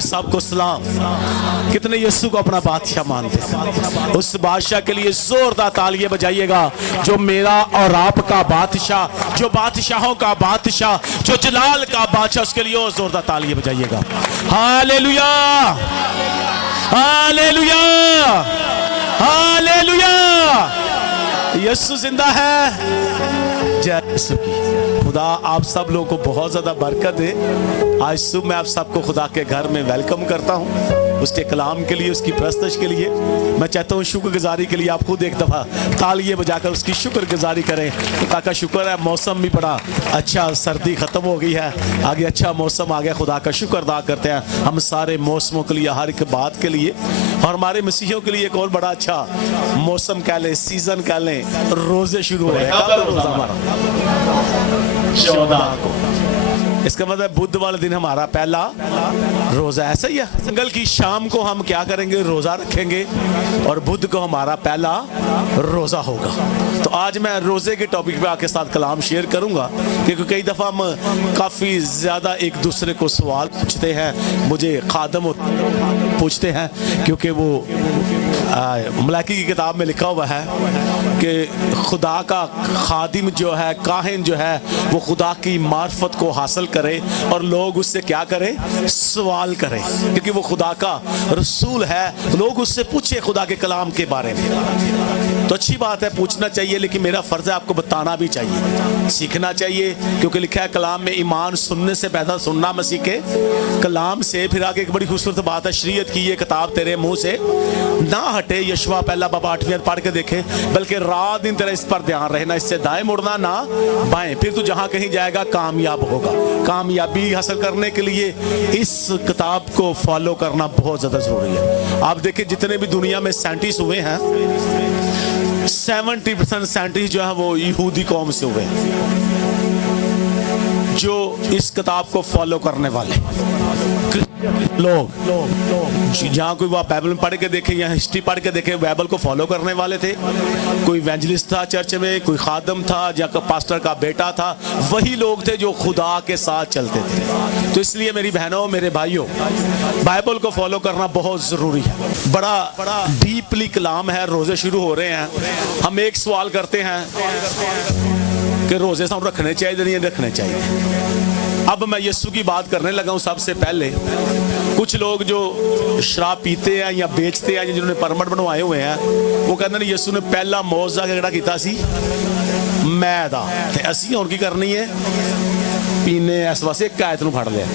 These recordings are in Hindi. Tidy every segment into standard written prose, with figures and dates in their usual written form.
सबको सलाम। कितने यीशु को अपना बादशाह मानते हैं? उस बादशाह के लिए जोरदार तालियां बजाइएगा जो मेरा और आपका बादशाह, जो बादशाहों का बादशाह, जो जलाल का बादशाह, उसके लिए और जोरदार तालियां बजाइएगा। Hallelujah, hallelujah, hallelujah. यीशु जिंदा है। जय यीशु की। खुदा आप सब लोगों को बहुत ज़्यादा बरकत दे। आज सुबह मैं आप सबको खुदा के घर में वेलकम करता हूँ, उसके कलाम के लिए, उसकी प्रस्तश के लिए। मैं चाहता हूँ शुक्रगुजारी के लिए आप खुद एक दफ़ा तालियां बजाकर उसकी शुक्रगुजारी करें। खुदा का शुक्र है, मौसम भी बड़ा अच्छा, सर्दी ख़त्म हो गई है, आगे अच्छा मौसम आ गया। खुदा का शुक्र अदा करते हैं हम सारे मौसमों के लिए, हर एक बात के लिए, और हमारे मसीहियों के लिए एक और बड़ा अच्छा मौसम कह लें, सीज़न कह लें, रोज़े शुरू हो रहे हैं। रोज़ा हमारा 14 को, इसका मतलब बुध वाले दिन हमारा पहला रोजा। ऐसा ही है, मंगल की शाम को हम क्या करेंगे? रोजा रखेंगे, और बुध को हमारा पहला रोजा होगा। तो आज मैं रोजे के टॉपिक पे आपके साथ कलाम शेयर करूंगा, क्योंकि कई दफा हम काफी ज्यादा एक दूसरे को सवाल पूछते हैं, मुझे खादम पूछते हैं, क्योंकि वो मलाकी की किताब में लिखा हुआ है कि खुदा का खादिम जो है, काहिन जो है, वो खुदा की मार्फत को हासिल करे और लोग उससे क्या करें? सवाल करें, क्योंकि वो खुदा का रसूल है। लोग उससे पूछे खुदा के कलाम के बारे में, तो अच्छी बात है, पूछना चाहिए, लेकिन मेरा फर्ज है आपको बताना भी चाहिए, सीखना चाहिए, क्योंकि लिखा है कलाम में, ईमान सुनने से पैदा, सुनना मसीह के कलाम से। फिर आगे एक बड़ी खूबसूरत बात है, शरीयत की ये किताब तेरे मुंह से ना हटे। यशवा पहला बाबा 8वीं पढ़ के देखे, बल्कि रात दिन तेरा इस पर ध्यान रहना, इससे दाएं मुड़ना ना बाएं, फिर तू जहां कहीं जाएगा कामयाब होगा। कामयाबी हासिल करने के लिए इस किताब को फॉलो करना बहुत ज्यादा जरूरी है। आप देखिए जितने भी दुनिया में साइंटिस्ट हुए हैं, 70% साइंटिस्ट जो है वो यहूदी कौम से हुए हैं, जो इस किताब को फॉलो करने वाले लोग। जहाँ कोई वो बाइबल में पढ़ के देखे या हिस्ट्री पढ़ के देखे, बाइबल को फॉलो करने वाले थे। कोई इवेंजलिस्ट था चर्च में, कोई खादम था, या पास्टर का बेटा था, वही लोग थे जो खुदा के साथ चलते थे। तो इसलिए मेरी बहनों, मेरे भाइयों, बाइबल को फॉलो करना बहुत जरूरी है। बड़ा डीपली कलाम है। रोजे शुरू हो रहे हैं, हम एक सवाल करते हैं कि रोजे हम रखने चाहिए नहीं रखने चाहिए। अब मैं यीशु की बात करने लगा हूं। सबसे पहले कुछ लोग जो शराब पीते हैं या बेचते हैं, जिन्होंने परमिट बनवाए हुए हैं, वो कहते हैं यीशु ने पहला मौजा केड़ा कीता सी? मैदा। ते असीं हुण की करनी है? पीने इस वास्ते एक आयत नूं फड़ लिया।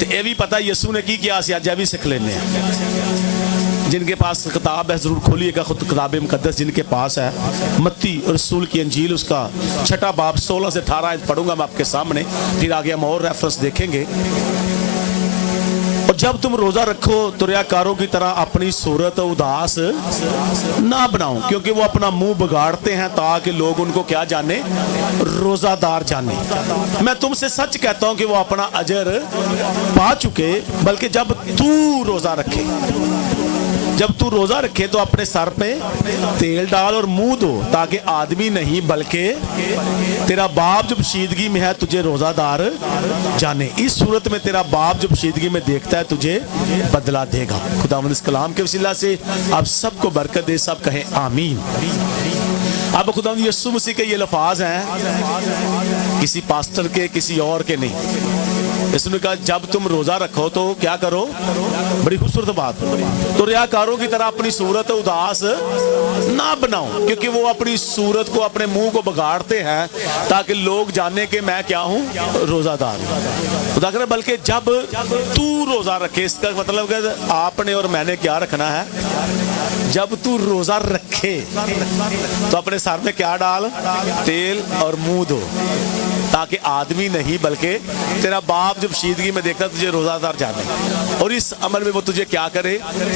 ते ये भी पता यीशु ने की किया सी, अज भी सीख लेने हैं। जिनके पास किताब है जरूर खोलिएगा, खुद किताब मुकद्दस जिनके पास है। मत्ती रसूल की अंजील, उसका 6 बाब 16 से 18 पढ़ूंगा मैं आपके सामने, फिर आगे हम और रेफरेंस देखेंगे। और जब तुम रोजा रखो तो रियाकारों की तरह अपनी सूरत उदास ना बनाओ, क्योंकि वो अपना मुंह बिगाड़ते हैं ताकि लोग उनको क्या जाने? रोजादार जाने। मैं तुमसे सच कहता हूं कि वो अपना अजर पा चुके। बल्कि जब तू रोजा रखे, जब तू रोजा रखे तो अपने सर पे तेल डाल और मुंह धो, ताकि आदमी नहीं बल्कि तेरा बाप जो पोशीदगी में है तुझे रोजादार जाने। इस सूरत में तेरा बाप जो पोशीदगी में देखता है तुझे बदला देगा। खुदावंद इस कलाम के वसीला से आप सबको बरकत दे, सब कहें आमीन। अब खुदावंद यीशु मसीह के ये लफ्ज हैं, किसी पास्टर के, किसी और के नहीं। इसने कहा जब तुम रोजा रखो तो क्या करो? बड़ी खूबसूरत बात। तो रियाकारों की तरह अपनी सूरत उदास ना बनाओ, क्योंकि वो अपनी सूरत को, अपने मुंह को बिगाड़ते हैं ताकि लोग जाने कि मैं क्या हूं? रोजादार हूं। खुदा करे बल्कि जब तू रोजा रखे, इसका मतलब कि आपने और मैंने क्या रखना है? जब तू रोजा रखे तो अपने सर में क्या डाल? तेल, और मुंह धो, ताकि आदमी नहीं बल्कि तेरा बाप जब पोशीदगी में देखता तुझे रोजादार जाने। और इस अमल में वो तुझे क्या करे?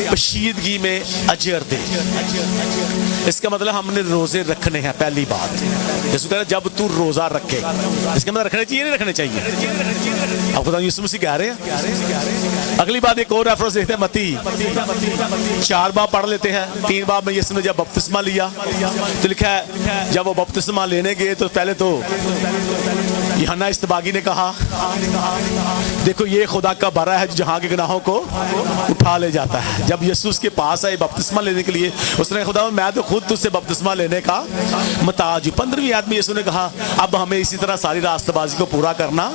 पोशीदगी में अजर दे। इसका मतलब हमने रोजे रखने हैं, पहली बात। यीशु कह रहा है जब तू रोजा रखे, इसका मतलब रखने चाहिए नहीं रखने चाहिए? अब खुदा यीशु मसीह कह रहे हैं। अगली बात एक और रेफरेंस देखते हैं, मत्ती 4 बाब पढ़ लेते हैं। 3 बाब में यीशु ने जब बपतिस्मा लिया तो लिखा है जब वो बपतिस्मा लेने गए तो पहले तो यूहन्ना इस्तबागी ने कहा, देखो ये खुदा का बरा है जो जहां के गुनाहों को उठा ले जाता है। जब यीशु के पास आए बपतिस्मा लेने के लिए, उसने खुदा मैं तो खुद तुझसे बपतिस्मा लेने का मुताज हूं। 15वीं आयत में यीशु ने कहा अब हमें इसी तरह सारी रास्तबाजी को पूरा करना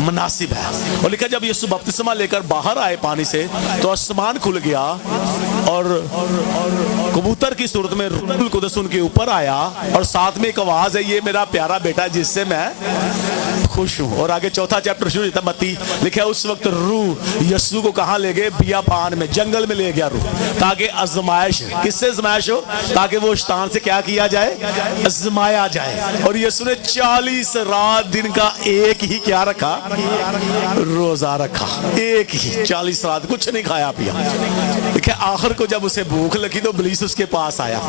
मुनासिब है। और लिखा जब यीशु बपतिस्मा लेकर बाहर आए पानी से तो आसमान खुल गया और कबूतर की सूरत में रूहुल कुद्दस उनके ऊपर आया और साथ में एक आवाज है, ये मेरा प्यारा बेटा जिससे मैं खुश हूं। और आगे चौथा चैप्टर शुरू होता मत्ती, लिखा है उस वक्त रूह यीशु को कहां ले गए? बियाबान में, जंगल में ले गया रूह, ताकि आजमाइश, किससे आजमाइश हो? ताकि वो शैतान से क्या किया जाए? आजमाया जाए। और यीशु ने 40 रात दिन का एक ही क्या रखा? रोजा रखा, एक ही 40 रात कुछ नहीं खाया पिया। देखिए आखिर को जब उसे भूख लगी तो इब्लीस उसके पास आया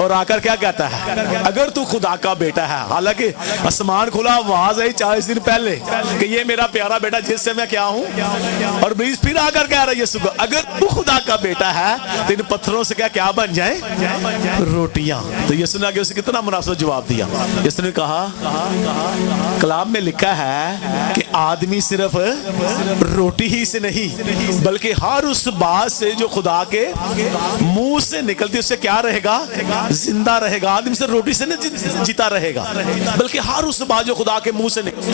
और आकर क्या कहता है? अगर तू खुदा का बेटा है, हालांकि आसमान खुला, आवाज आई 40 दिन पहले कि ये मेरा प्यारा बेटा जिससे मैं क्या हूं। और इब्लीस फिर आकर कह रहा है यीशु को, अगर तू खुदा का बेटा है तो इन पत्थरों से क्या बन जाए? रोटियां। तो यीशु ने आगे उसे कितना मुनासिब जवाब दिया। यीशु ने कहा कलाम में लिखा है कि आदमी सिर्फ रोटी ही से नहीं बल्कि हर उस बात से जो खुदा के मुंह से निकलती उससे क्या रहेगा? जिंदा रहेगा। आदमी सिर्फ रोटी से नहीं जीता रहेगा बल्कि हर उस बात जो खुदा के मुंह से निकलती।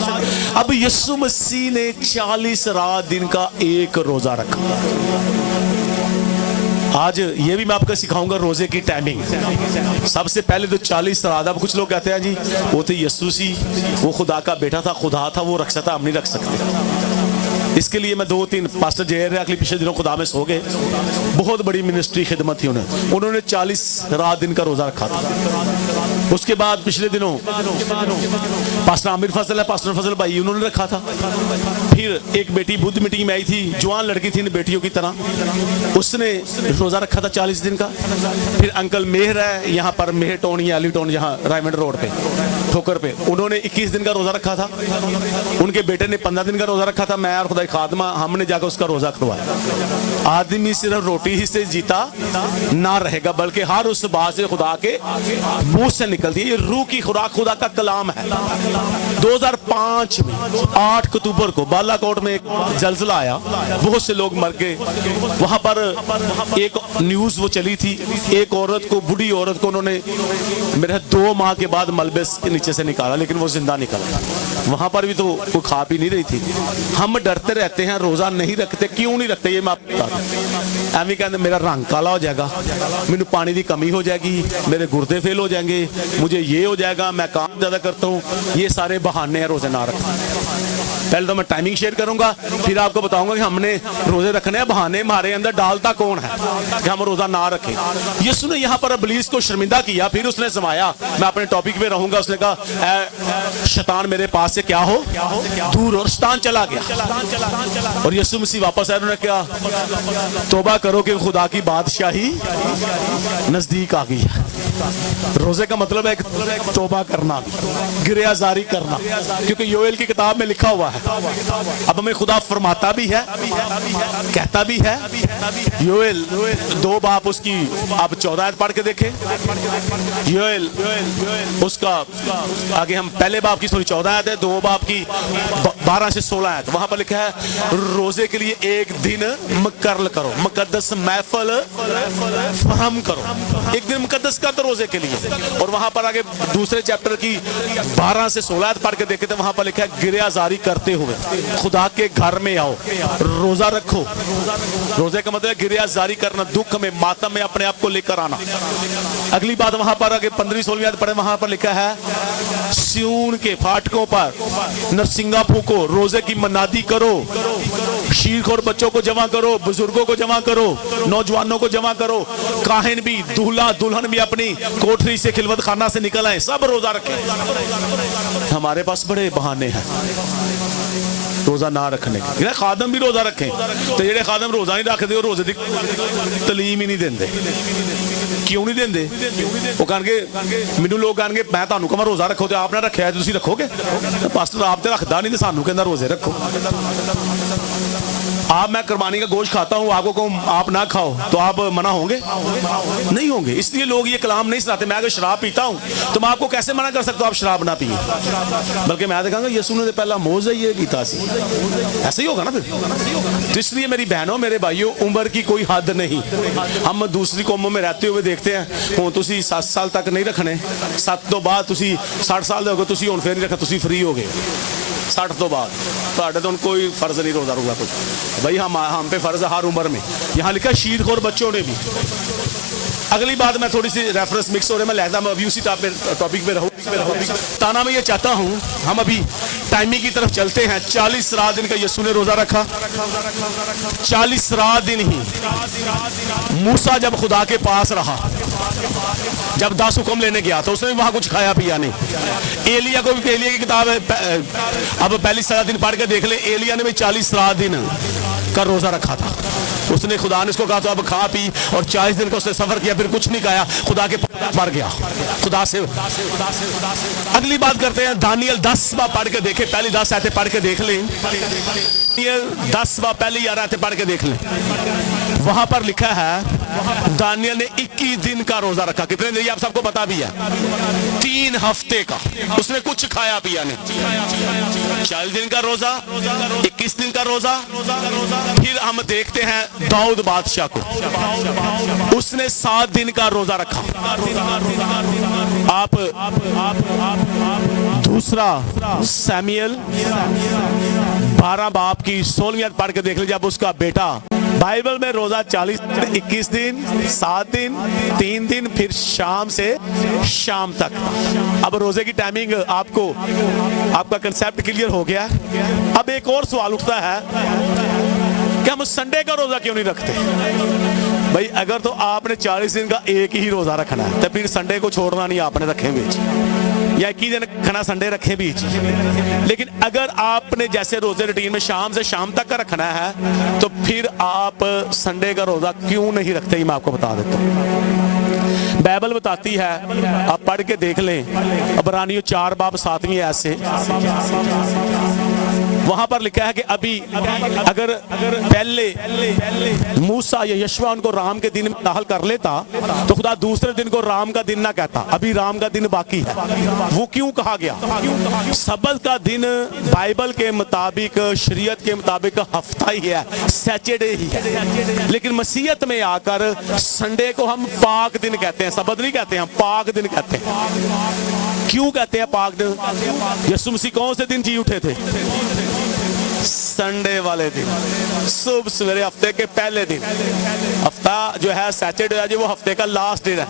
अब यीशु मसीह ने 40 रात दिन का एक रोजा रखा। आज ये भी मैं आपको सिखाऊंगा रोजे की टाइमिंग। सबसे पहले तो 40 रात। अब कुछ लोग कहते हैं जी वो तो यीशु सी, वो खुदा का बेटा था, खुदा था, वो रख सकता, हम नहीं रख सकते। इसके लिए मैं 2-3 पास्टर जय अगले पिछले दिनों खुदा में सो गए, बहुत बड़ी मिनिस्ट्री खिदमत थी उन्होंने 40 रात दिन का रोजा रखा था। उसके बाद पिछले दिनों पास्टर आमिर फजल है, पास्टर फजल भाई, उन्होंने रखा था। फिर एक बेटी बुद्ध मीटिंग में आई थी, जवान लड़की थी बेटियों की तरह, उसने रोजा रखा था 40 दिन का। फिर अंकल मेहर है यहाँ पर, मेहर टाउन या अली टाउन, यहाँ रायमंड रोड पे ठोकर पे, उन्होंने 21 दिन का रोजा रखा था। उनके बेटे ने 15 दिन का रोजा रखा था। मैं और खुदा खादमा हमने जाकर उसका रोजा खुलवाया। आदमी सिर्फ रोटी ही से जीता ना रहेगा बल्कि हर उस बात से खुदा के मुंह से निकलती है। ये रूह की खुराक खुदा का कलाम है। 2005 में 8 अक्टूबर को बालाकोट में एक जलजला आया, बहुत से लोग मर गए। वहां पर एक न्यूज वो चली थी, एक औरत को, बूढ़ी औरत को उन्होंने मेरे 2 माह के बाद मलबे के नीचे से निकाला, लेकिन वो जिंदा निकला। वहां पर भी तो कोई खा पी नहीं रही थी। हम डरते रहते हैं, रोजा नहीं रखते। क्यों नहीं रखते ये मैं आपको बता दूं। एवं कहते मेरा रंग काला हो जाएगा, मैनू पानी की कमी हो जाएगी, मेरे गुर्दे फेल हो जाएंगे, मुझे ये हो जाएगा, मैं काम ज्यादा करता हूँ। ये सारे बहाने हैं रोजे ना रखना। पहले तो मैं टाइमिंग शेयर करूंगा, फिर आपको बताऊंगा कि हमने रोजे रखने हैं। बहाने हमारे अंदर डालता कौन है कि हम रोजा ना रखें। यीशु ने यहाँ पर इब्लीस को शर्मिंदा किया, फिर उसने समाया। मैं अपने टॉपिक पे रहूंगा। उसने कहा शैतान मेरे पास से क्या हो दूर, और शैतान चला गया। और यीशु मसीह वापस आए, उन्होंने क्या? तौबा करो कि खुदा की बादशाही नजदीक आ गई है। रोजे का मतलब है तौबा करना, गिरियाजारी करना, क्योंकि योएल की किताब में लिखा हुआ है। अब हमें खुदा फरमाता भी है, कहता भी है। योएल 2 बाप उसकी आप 14 आयत पढ़ के देखें। योएल उसका आगे हम पहले बाप की 14 आयत है, 2 बाप की 12 से 16 आयत। वहां पर लिखा है रोजे के लिए एक दिन मुकर्रर करो, मुकद्दस महफिल फहम करो। एक दिन मुकद्दस का तो रोजे के लिए। और वहां पर आगे दूसरे चैप्टर की 12 से 16 आयत पढ़ के देखे तो वहां पर लिखा है गिरियाजारी करते हुए खुदा के घर में आओ, रोजा रखो। रोजे का मतलब गिरियाजारी करना, दुख में, मातम में अपने आप को लेकर आना। अगली बात वहां पर आगे 15-16 आयत पढ़े, वहां पर लिखा है सिय्योन के फाटकों पर नरसिंगा फूको, रोजे की मनादी करो, शीरखोर बच्चों को जमा करो, बुजुर्गों को जमा करो, नौजवानों को जमा करो, काहिन भी, दूल्हा दुल्हन भी अपनी कोठरी से, खिलवत खाना से निकल आए, सब रोजा रखें। हमारे पास बड़े बहाने हैं रोजा ना रखने के। खादम भी रोजा रखें तो जेडे खादम रोजा नहीं रखते रोजे की तलीम ही नहीं देंगे। क्यों नहीं देंगे? वो कहेंगे मैनू लोग कहेंगे मैं तुहानू कहां रोजा रखो तो आप ना रखिया तुसीं रखोगे? पास्टर आप तो रखदा नहीं तो सानू कहंदा रोजे रखो। आप मैं कुर्बानी का गोश्त खाता हूँ, आपको कहूँ आप ना खाओ, तो आप मना होंगे? नहीं होंगे। इसलिए लोग ये कलाम नहीं सुनाते। मैं अगर शराब पीता हूँ तो मैं आपको कैसे मना कर सकता हूँ आप शराब ना पिए? बल्कि मैं देखा यीशु ने पहला मोज़ ये कीता सी, ऐसे ही होगा ना फिर। तो इसलिए मेरी बहनों मेरे भाइयों, उम्र की कोई हद नहीं। हम दूसरी कौमों में रहते हुए देखते हैं, हूँ तुसी 7 साल तक नहीं रखने, 7 तो बाद तुसी 60 साल हो गए, तुसी हुण फिर नहीं रखना, तुसी फ्री हो गए 60 तो बाद। तो कोई फर्ज नहीं रोजा रूगा कुछ भाई, हम पे फर्ज है हर उम्र में। यहाँ लिखा शीरखोर बच्चों ने भी। अगली बात मैं थोड़ी सी रेफरेंस मिक्स हो रहे, मैं लिखता मैं अभी उसी टॉपिक पे रहूँ। ताना मैं ये चाहता हूँ हम अभी टाइमिंग की तरफ चलते हैं। 40 रात दिन का यीशु ने रोजा रखा। 40 रात दिन ही मूसा जब खुदा के पास रहा, जब 10 हुक्म लेने गया तो उसने वहां कुछ खाया पिया नहीं। एलिया को भी, एलिया की किताब अब पहली 7 दिन पढ़ के देख ले, एलिया ने भी 40 रात दिन का रोजा रखा था। उसने खुदा ने इसको कहा तो अब खा पी, और 40 दिन का उसने सफर किया, फिर कुछ नहीं खाया, खुदा के पर गया खुदा से। अगली बात करते हैं, दानियल 10 पढ़ के देखे, पहली 10 आयतें पढ़ के देख लें। 10 पहली 11 आयतें पढ़ के देख लें। वहां पर लिखा है दानियल ने 21 दिन का रोजा रखा। कितने दिन आप सबको पता भी है? 3 हफ्ते का। उसने कुछ खाया पिया नहीं। 40 दिन का रोजा, 21 दिन का रोजा। फिर हम देखते हैं दाऊद बादशाह को, उसने 7 दिन का रोजा रखा। आप दूसरा सैमुएल 12 बाब की 16वीं आयत पढ़ के देख लीजिए। जब उसका बेटा, बाइबल में रोजा 40 21 दिन, 7 दिन, 3 दिन, फिर शाम से शाम तक। अब रोजे की टाइमिंग आपको, आपका कंसेप्ट क्लियर हो गया। अब एक और सवाल उठता है कि हम संडे का रोजा क्यों नहीं रखते? भाई अगर तो आपने 40 दिन का एक ही रोजा रखना है तो फिर संडे को छोड़ना नहीं आपने रखे बीच, या एक ही दिन खाना संडे रखे बीच। लेकिन अगर आपने जैसे रोजे रूटीन में शाम से शाम तक का रखना है तो फिर आप संडे का रोजा क्यों नहीं रखते? मैं आपको बता देता हूँ। बाइबल बताती है, आप पढ़ के देख लें, इब्रानियों 4 बाब 7वीं आयत से। वहां पर लिखा है कि अभी अगर पहले मूसा या यशवा उनको राम के दिन में दाखिल कर लेता तो खुदा दूसरे दिन को राम का दिन ना कहता, अभी राम का दिन बाकी है। वो क्यों कहा गया? सबत का दिन बाइबल के मुताबिक, शरीयत के मुताबिक हफ्ता ही है, सैटरडे ही है। लेकिन मसीहत में आकर संडे को हम पाक दिन कहते हैं, सबत नहीं कहते हैं, हम पाक दिन कहते हैं। क्यों कहते हैं पाक दिन? यीशु मसीह कौन से दिन जी उठे थे? संडे वाले दिन, सुबह सवेरे हफ्ते के पहले दिन। हफ्ता जो है सैटरडे है, वो हफ्ते का लास्ट दिन है,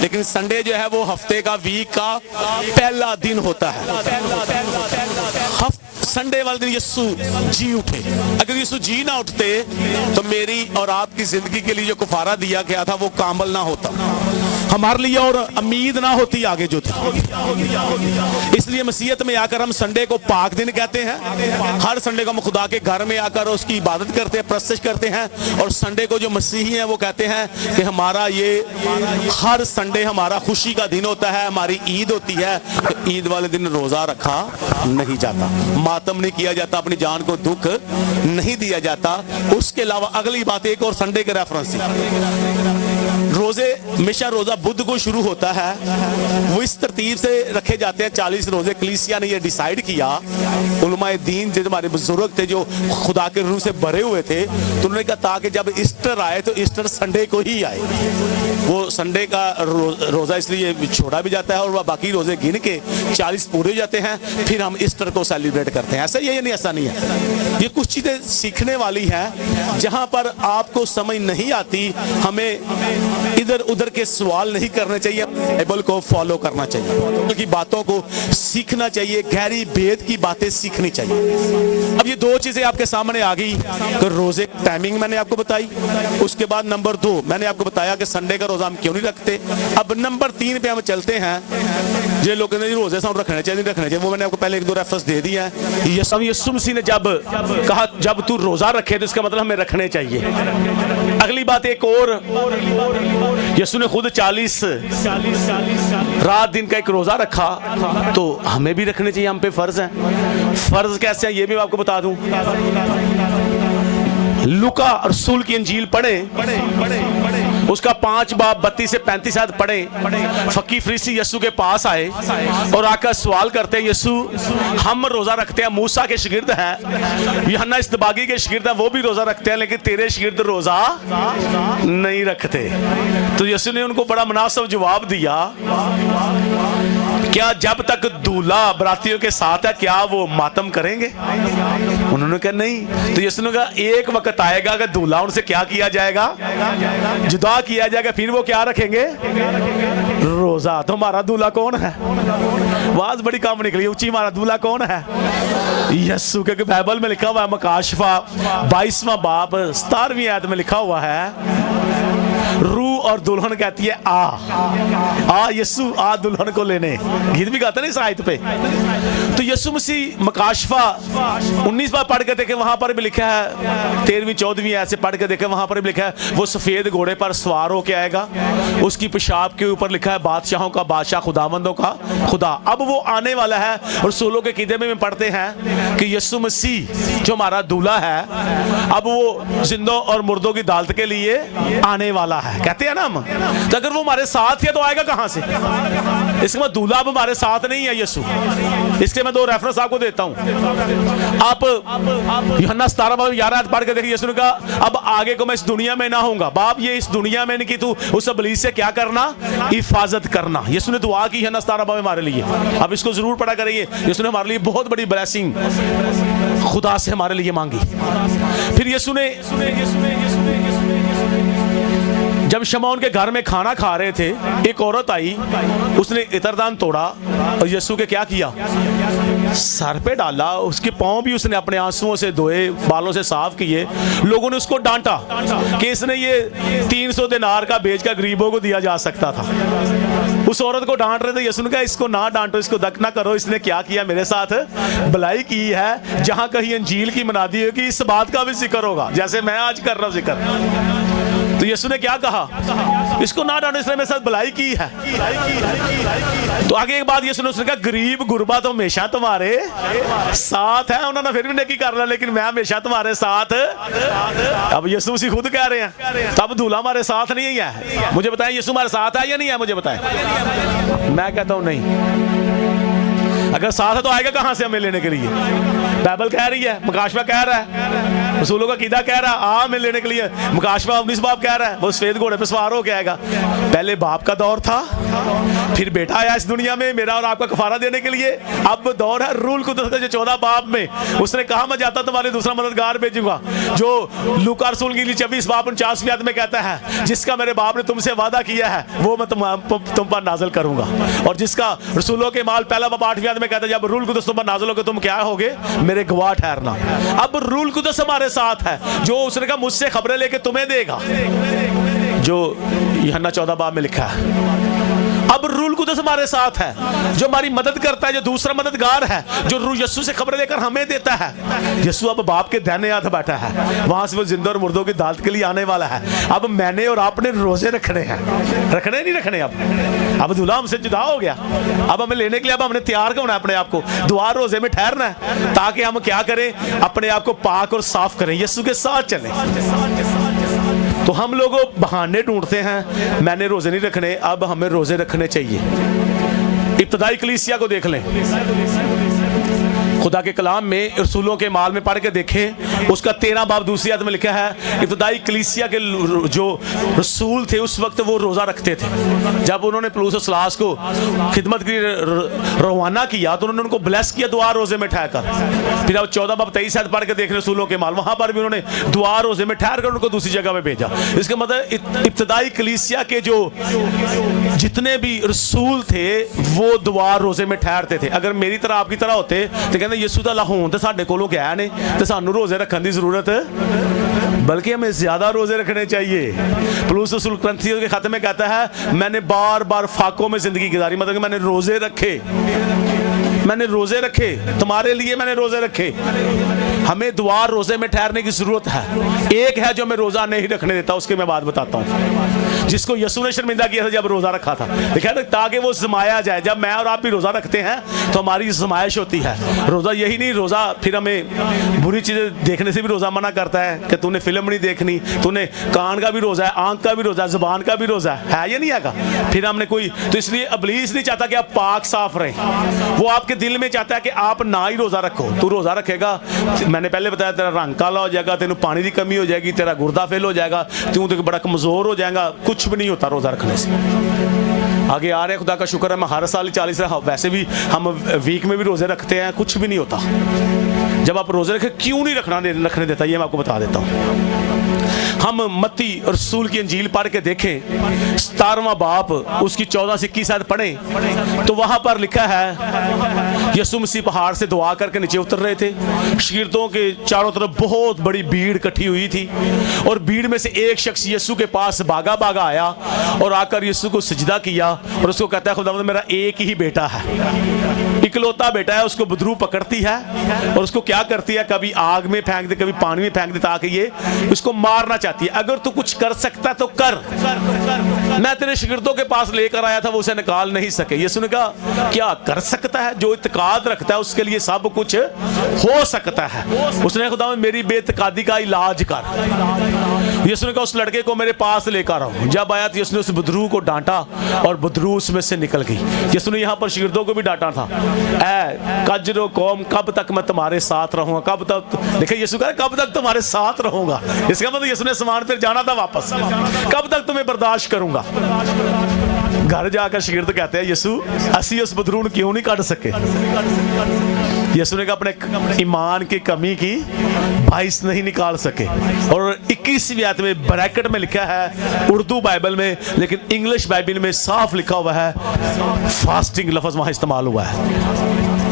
लेकिन संडे जो है वो हफ्ते का, वीक का पहला दिन होता है। संडे वाले दिन यीशु जी उठे। अगर यीशु जी ना उठते तो मेरी और आपकी जिंदगी के लिए जो कुफारा दिया गया था वो कामल ना होता, हमारे लिए और उम्मीद ना होती आगे जो थी। इसलिए मसीहत में आकर हम संडे को पाक दिन कहते हैं। हर संडे को हम खुदा के घर में आकर उसकी इबादत करते हैं, प्रस्तुत करते हैं। और संडे को जो मसीही हैं वो कहते हैं कि हमारा ये हर संडे हमारा खुशी का दिन होता है, हमारी ईद होती है। तो ईद वाले दिन रोजा रखा नहीं जाता, मातम नहीं किया जाता, अपनी जान को दुख नहीं दिया जाता। उसके अलावा अगली बात एक और संडे के रेफरेंस से, रोजे हमेशा रोजा बुध को शुरू होता है। वो इस तरतीब से रखे जाते हैं 40 रोजे। कलीसिया ने ये डिसाइड किया, उलमाए दीन जो हमारे बुजुर्ग थे जो खुदा के रूह से भरे हुए थे, तो उन्होंने कहा ताकि जब ईस्टर आए तो ईस्टर संडे को ही आए। वो संडे का रोजा इसलिए छोड़ा भी जाता है और वह बाकी रोजे गिन के 40 पूरे हो जाते हैं, फिर हम ईस्टर को सेलिब्रेट करते हैं। ऐसा ही है या नहीं? ऐसा नहीं है। ये कुछ चीजें सीखने वाली है। जहां पर आपको समझ नहीं आती, हमें इधर उधर के सवाल नहीं करने चाहिए, बाइबल को फॉलो करना चाहिए, की बातों को सीखना चाहिए, गहरी भेद की बातें सीखनी चाहिए। अब ये 2 चीजें आपके सामने आ गई। तो रोजे टाइमिंग मैंने आपको बताई, उसके बाद नंबर 2 मैंने आपको बताया कि संडे का रोजा हम क्यों नहीं रखते। अब नंबर 3 पे हम चलते हैं। जो लोग रोजे सब रखने चाहिए नहीं रखने चाहिए, वो मैंने आपको पहले 1-2 रेफरेंस दे दिया है। यीशु मसीह ने जब कहा जब तू रोजा रखे तो इसका मतलब हमें रखने चाहिए। अगली बात एक और, यीशु ने खुद 40 रात दिन का एक रोजा रखा, तो हमें भी रखने चाहिए, हम पे फर्ज है। फर्ज कैसे है ये भी मैं आपको बता दूं। लूका रसूल की इंजील पढ़े, उसका 5 बाब 32 से 35 आयत पढ़े। फकीर फरीसी यीशु के पास आए और आकर सवाल करते हैं, यीशु हम रोजा रखते हैं, मूसा के शागिर्द हैं, यूहन्ना इस्तबागी के शागिर्द हैं, वो भी रोजा रखते हैं, लेकिन तेरे शागिर्द रोजा नहीं रखते। तो यीशु ने उनको बड़ा मुनासिब जवाब दिया, क्या जब तक दूल्हा बरातियों के साथ है क्या वो मातम करेंगे? उन्होंने कहा नहीं। तो यीशु ने कहा एक वक्त आएगा कि दूल्हा उनसे क्या किया जाएगा, जुदा किया जाएगा, फिर वो क्या रखेंगे, रोजा। तो हमारा दूल्हा कौन है? आवाज बड़ी कम निकली ऊंची, हमारा दूल्हा कौन है? यीशु। क्योंकि बाइबल में लिखा हुआ है, मकाशफा 22वां बाब 17वीं आयत में लिखा हुआ है, रूह और दुल्हन कहती है आ यीशु आ दुल्हन को लेने। गीत भी गाते ना इस आयत पे। तो यीशु मसीह मकाशफा 19 बार पढ़ के देखे, वहां पर भी लिखा है, 13वीं 14वीं आयत से पढ़ के देखे, वहां पर भी लिखा है वो सफेद घोड़े पर सवार होके आएगा, उसकी पेशाब के ऊपर लिखा है बादशाहों का बादशाह, खुदावंदों का खुदा। अब वो आने वाला है। और रसूलों के कीदे में पढ़ते हैं कि यीशु मसीह जो हमारा दूल्हा है, अब वो जिंदों और मुर्दों की अदालत के लिए आने वाला है, कहते हैं ना हम। तो अगर वो हमारे साथ है तो आएगा कहां से? इसके बाद दूल्हा अब हमारे साथ नहीं है यीशु। इसके मैं 2 रेफरेंस आपको देता हूं। आप यूहन्ना 17:11 पढ़ के देखिए, यीशु ने कहा अब आगे को मैं इस दुनिया में ना होऊंगा, बाप ये इस दुनिया में नहीं कि तू उस इब्लीस से क्या करना, हिफाजत करना। यीशु ने दुआ की यूहन्ना 17 में हमारे लिए, अब इसको जरूर पढ़ा करिए। यीशु ने हमारे लिए बहुत बड़ी ब्लेसिंग खुदा से हमारे लिए मांगी। फिर यीशु ने जब शमौन के घर में खाना खा रहे थे, एक औरत आई, उसने इत्रदान तोड़ा और यीशु के क्या किया, सर पे डाला, उसके पांव भी उसने अपने आंसुओं से धोए, बालों से साफ किए। लोगों ने उसको डांटा कि इसने ये 300 दिनार का बेचकर गरीबों को दिया जा सकता था। उस औरत को डांट रहे थे। यीशु ने कहा इसको ना डांटो, इसको दक ना करो, इसने क्या किया, मेरे साथ भलाई की है। जहां कहीं अंजील की मनादी होगी इस बात का भी जिक्र होगा, जैसे मैं आज कर रहा हूं जिक्र। तो यीशु ने क्या कहा, इसको ना डांटो, इसने मेरे साथ भलाई की है। तो आगे एक बात यीशु ने कहा, गरीब गुरबा तो हमेशा तुम्हारे साथ है, उन्होंने फिर भी नेकी कर रहा, लेकिन मैं हमेशा तुम्हारे साथ। अब यीशु मसीह खुद कह रहे हैं, तब दूल्हा हमारे साथ नहीं है। मुझे बताएं यीशु हमारे साथ है या नहीं है? मुझे बताएं। मैं कहता हूं नहीं। अगर साथ है तो आएगा कहां से हमें लेने के लिए? बाइबल कह रही है, मकाशफा कह रहा है, रसूलों का कीदा कह रहा है आ हमें लेने के लिए। मकाशफा 19 बाप कह रहा है वो सफेद घोड़े पे सवार होके आएगा। पहले बाप का दौर था, फिर बेटा आया इस दुनिया में मेरा और आपका कफारा देने के लिए। अब दौर है रूल कुदरत का, जो 14 बाप में उसने कहा मैं जाता तुम्हारे दूसरा मददगार भेजूंगा, जो लूका रसूल की 24 बाप 49वीं आयत में कहता है, जिसका मेरे बाप ने तुमसे वादा किया है वो मैं तुम पर नाजिल करूंगा। और जिसका रसूलों के माल पहला बाप 8वीं आयत में कहता है, जब रूल कुदस तुम पर नाजिल होगे तुम क्या होगे, मेरे गवाह ठहरना। अब रूल कुदस हमारे साथ है, जो उसने कहा मुझसे खबरें लेके तुम्हें देगा, जो यूहन्ना 14 बाब में लिखा है। अब रूल कुदस हमारे साथ है, जो हमारी मदद करता है, जो दूसरा मददगार है, जो रूह यीशु से खबरें लेकर हमें देता है। यीशु अब बाप के दाहिने हाथ बैठा है, वहां से वो जिंदा और मुर्दों की अदालत के लिए आने वाला है। अब मैंने और आपने रोजे रखने हैं, रखने नहीं रखने? अब दूल्हा हमसे जुदा हो गया, अब हमें लेने के लिए अब हमने तैयार होना है अपने आप को, दुआ रोजे में ठहरना है, ताकि हम क्या करें, अपने आप को पाक और साफ करें, यीशु के साथ चलें। तो हम लोग बहाने ढूंढते हैं, मैंने रोजे नहीं रखने, अब हमें रोजे रखने चाहिए। इब्तिदाई कलीसिया को देख लें, खुदा के कलाम में रसूलों के माल में पढ़ के देखें, उसका 13 बाब दूसरी आयत में लिखा है, इब्तिदाई कलीसिया के जो रसूल थे उस वक्त वो रोजा रखते थे। जब उन्होंने पौलुस और सिलास को खिदमत के लिए रवाना किया तो उन्होंने उनको ब्लेस किया दुआ रोजे में ठहरकर। फिर अब 14 बाब 23 आयत पढ़ के देख रसूलों के माल, वहां पर भी उन्होंने दुआ रोजे में ठहर कर उनको दूसरी जगह में भेजा। इसका मतलब इब्तिदाई कलीसिया के जो जितने भी रसूल थे वो दुआ रोजे में ठहरते थे। अगर मेरी तरह आपकी तरह होते तो कहते यीशु दा लाहौन तो साडे कोलों गया ने तो सानू रोजे रखने की जरूरत, बल्कि हमें ज्यादा रोजे रखने चाहिए। पौलुस रसूल कुरिन्थियों के खत में कहता है मैंने बार बार फाकों में जिंदगी गुजारी, मतलब कि मैंने रोजे रखे, मैंने रोजे रखे तुम्हारे लिए, मैंने रोजे रखे। हमें दुआ रोजे में ठहरने की जरूरत है। एक है जो हमें रोजा नहीं रखने देता, उसकी मैं बात बताता हूँ, जिसको यसू ने शर्मिंदा किया था जब रोजा रखा था। देखा था, ताकि वो जमाया जाए। जब मैं और आप भी रोजा रखते हैं तो हमारी जमाइश होती है। रोजा यही नहीं, रोजा फिर हमें बुरी चीजें देखने से भी रोजा मना करता है कि तूने फिल्म नहीं देखनी, तूने कान का भी रोजा है, आंख का भी रोजा है, जुबान का भी रोजा है या नहीं आगा। फिर हमने कोई, तो इसलिए इब्लीस नहीं चाहता कि आप पाक साफ रहें, वो आपके दिल में चाहता है कि आप ना ही रोजा रखो। तू रोजा रखेगा, मैंने पहले बताया, तेरा रंग काला हो जाएगा, तेन पानी की कमी हो जाएगी, तेरा गुर्दा फेल हो जाएगा, तू तो बड़ा कमजोर हो जाएगा। कुछ भी नहीं होता रोजा रखने से। आगे आ रहे हैं, खुदा का शुक्र है, मैं हर साल 40 रहा, वैसे भी हम वीक में भी रोजे रखते हैं, कुछ भी नहीं होता। जब आप रोजे रखें, क्यों नहीं रखने देता, ये मैं आपको बता देता हूँ। हम मत्ती रसूल की अंजील पढ़ के देखें, 17वां बाप उसकी 14 से 21 आयत पढ़ें तो वहां पर लिखा है, यीशु मसीह पहाड़ से दुआ करके नीचे उतर रहे थे। शागिर्दों के चारों तरफ बहुत बड़ी भीड़ इकट्ठी हुई थी और भीड़ में से एक शख्स यीशु के पास भागा भागा आया और आकर यीशु को सजदा किया और उसको कहता है, खुदावंद मेरा एक ही बेटा है, इकलौता बेटा है, उसको बदरू पकड़ती है और उसको क्या करती है, कभी आग में फेंक दे, कभी पानी में फेंक दे, ताकि ये उसको मारना चाहती है। अगर तू कुछ कर सकता तो कर, मैं तेरे शागिर्दों के पास लेकर आया था, वो उसे निकाल नहीं सके। यीशु ने कहा, क्या कर सकता है? जो इत्काद रखता है उसके लिए सब कुछ हो सकता है। उसने खुदा मेरी बेइत्कादी का इलाज कर। यीशु ने कहा, उस लड़के को मेरे पास लेकर आओ। जब आया तो यीशु ने उस बदरू को डांटा और बदरू उसमें से निकल गई। यीशु ने यहाँ पर शागिर्दों को भी डांटा था, ऐ कजरो कौम, कब तक मैं तुम्हारे साथ रहूंगा, कब तक। देखिए यीशु कह, कब तक तुम्हारे साथ रहूंगा, इसका मतलब यीशु ने समान फिर जाना था वापस, कब तक तुम्हें बर्दाश्त करूंगा। घर जाकर शागिर्द कहते हैं, यीशु असी उस बदरू को क्यों नहीं काट सके। यीशु ने कहा, अपने ईमान की कमी की बाइस नहीं निकाल सके। और 21वीं आयत में ब्रैकेट में लिखा है उर्दू बाइबल में, लेकिन इंग्लिश बाइबल में साफ लिखा हुआ है फास्टिंग लफ्ज वहां इस्तेमाल हुआ है।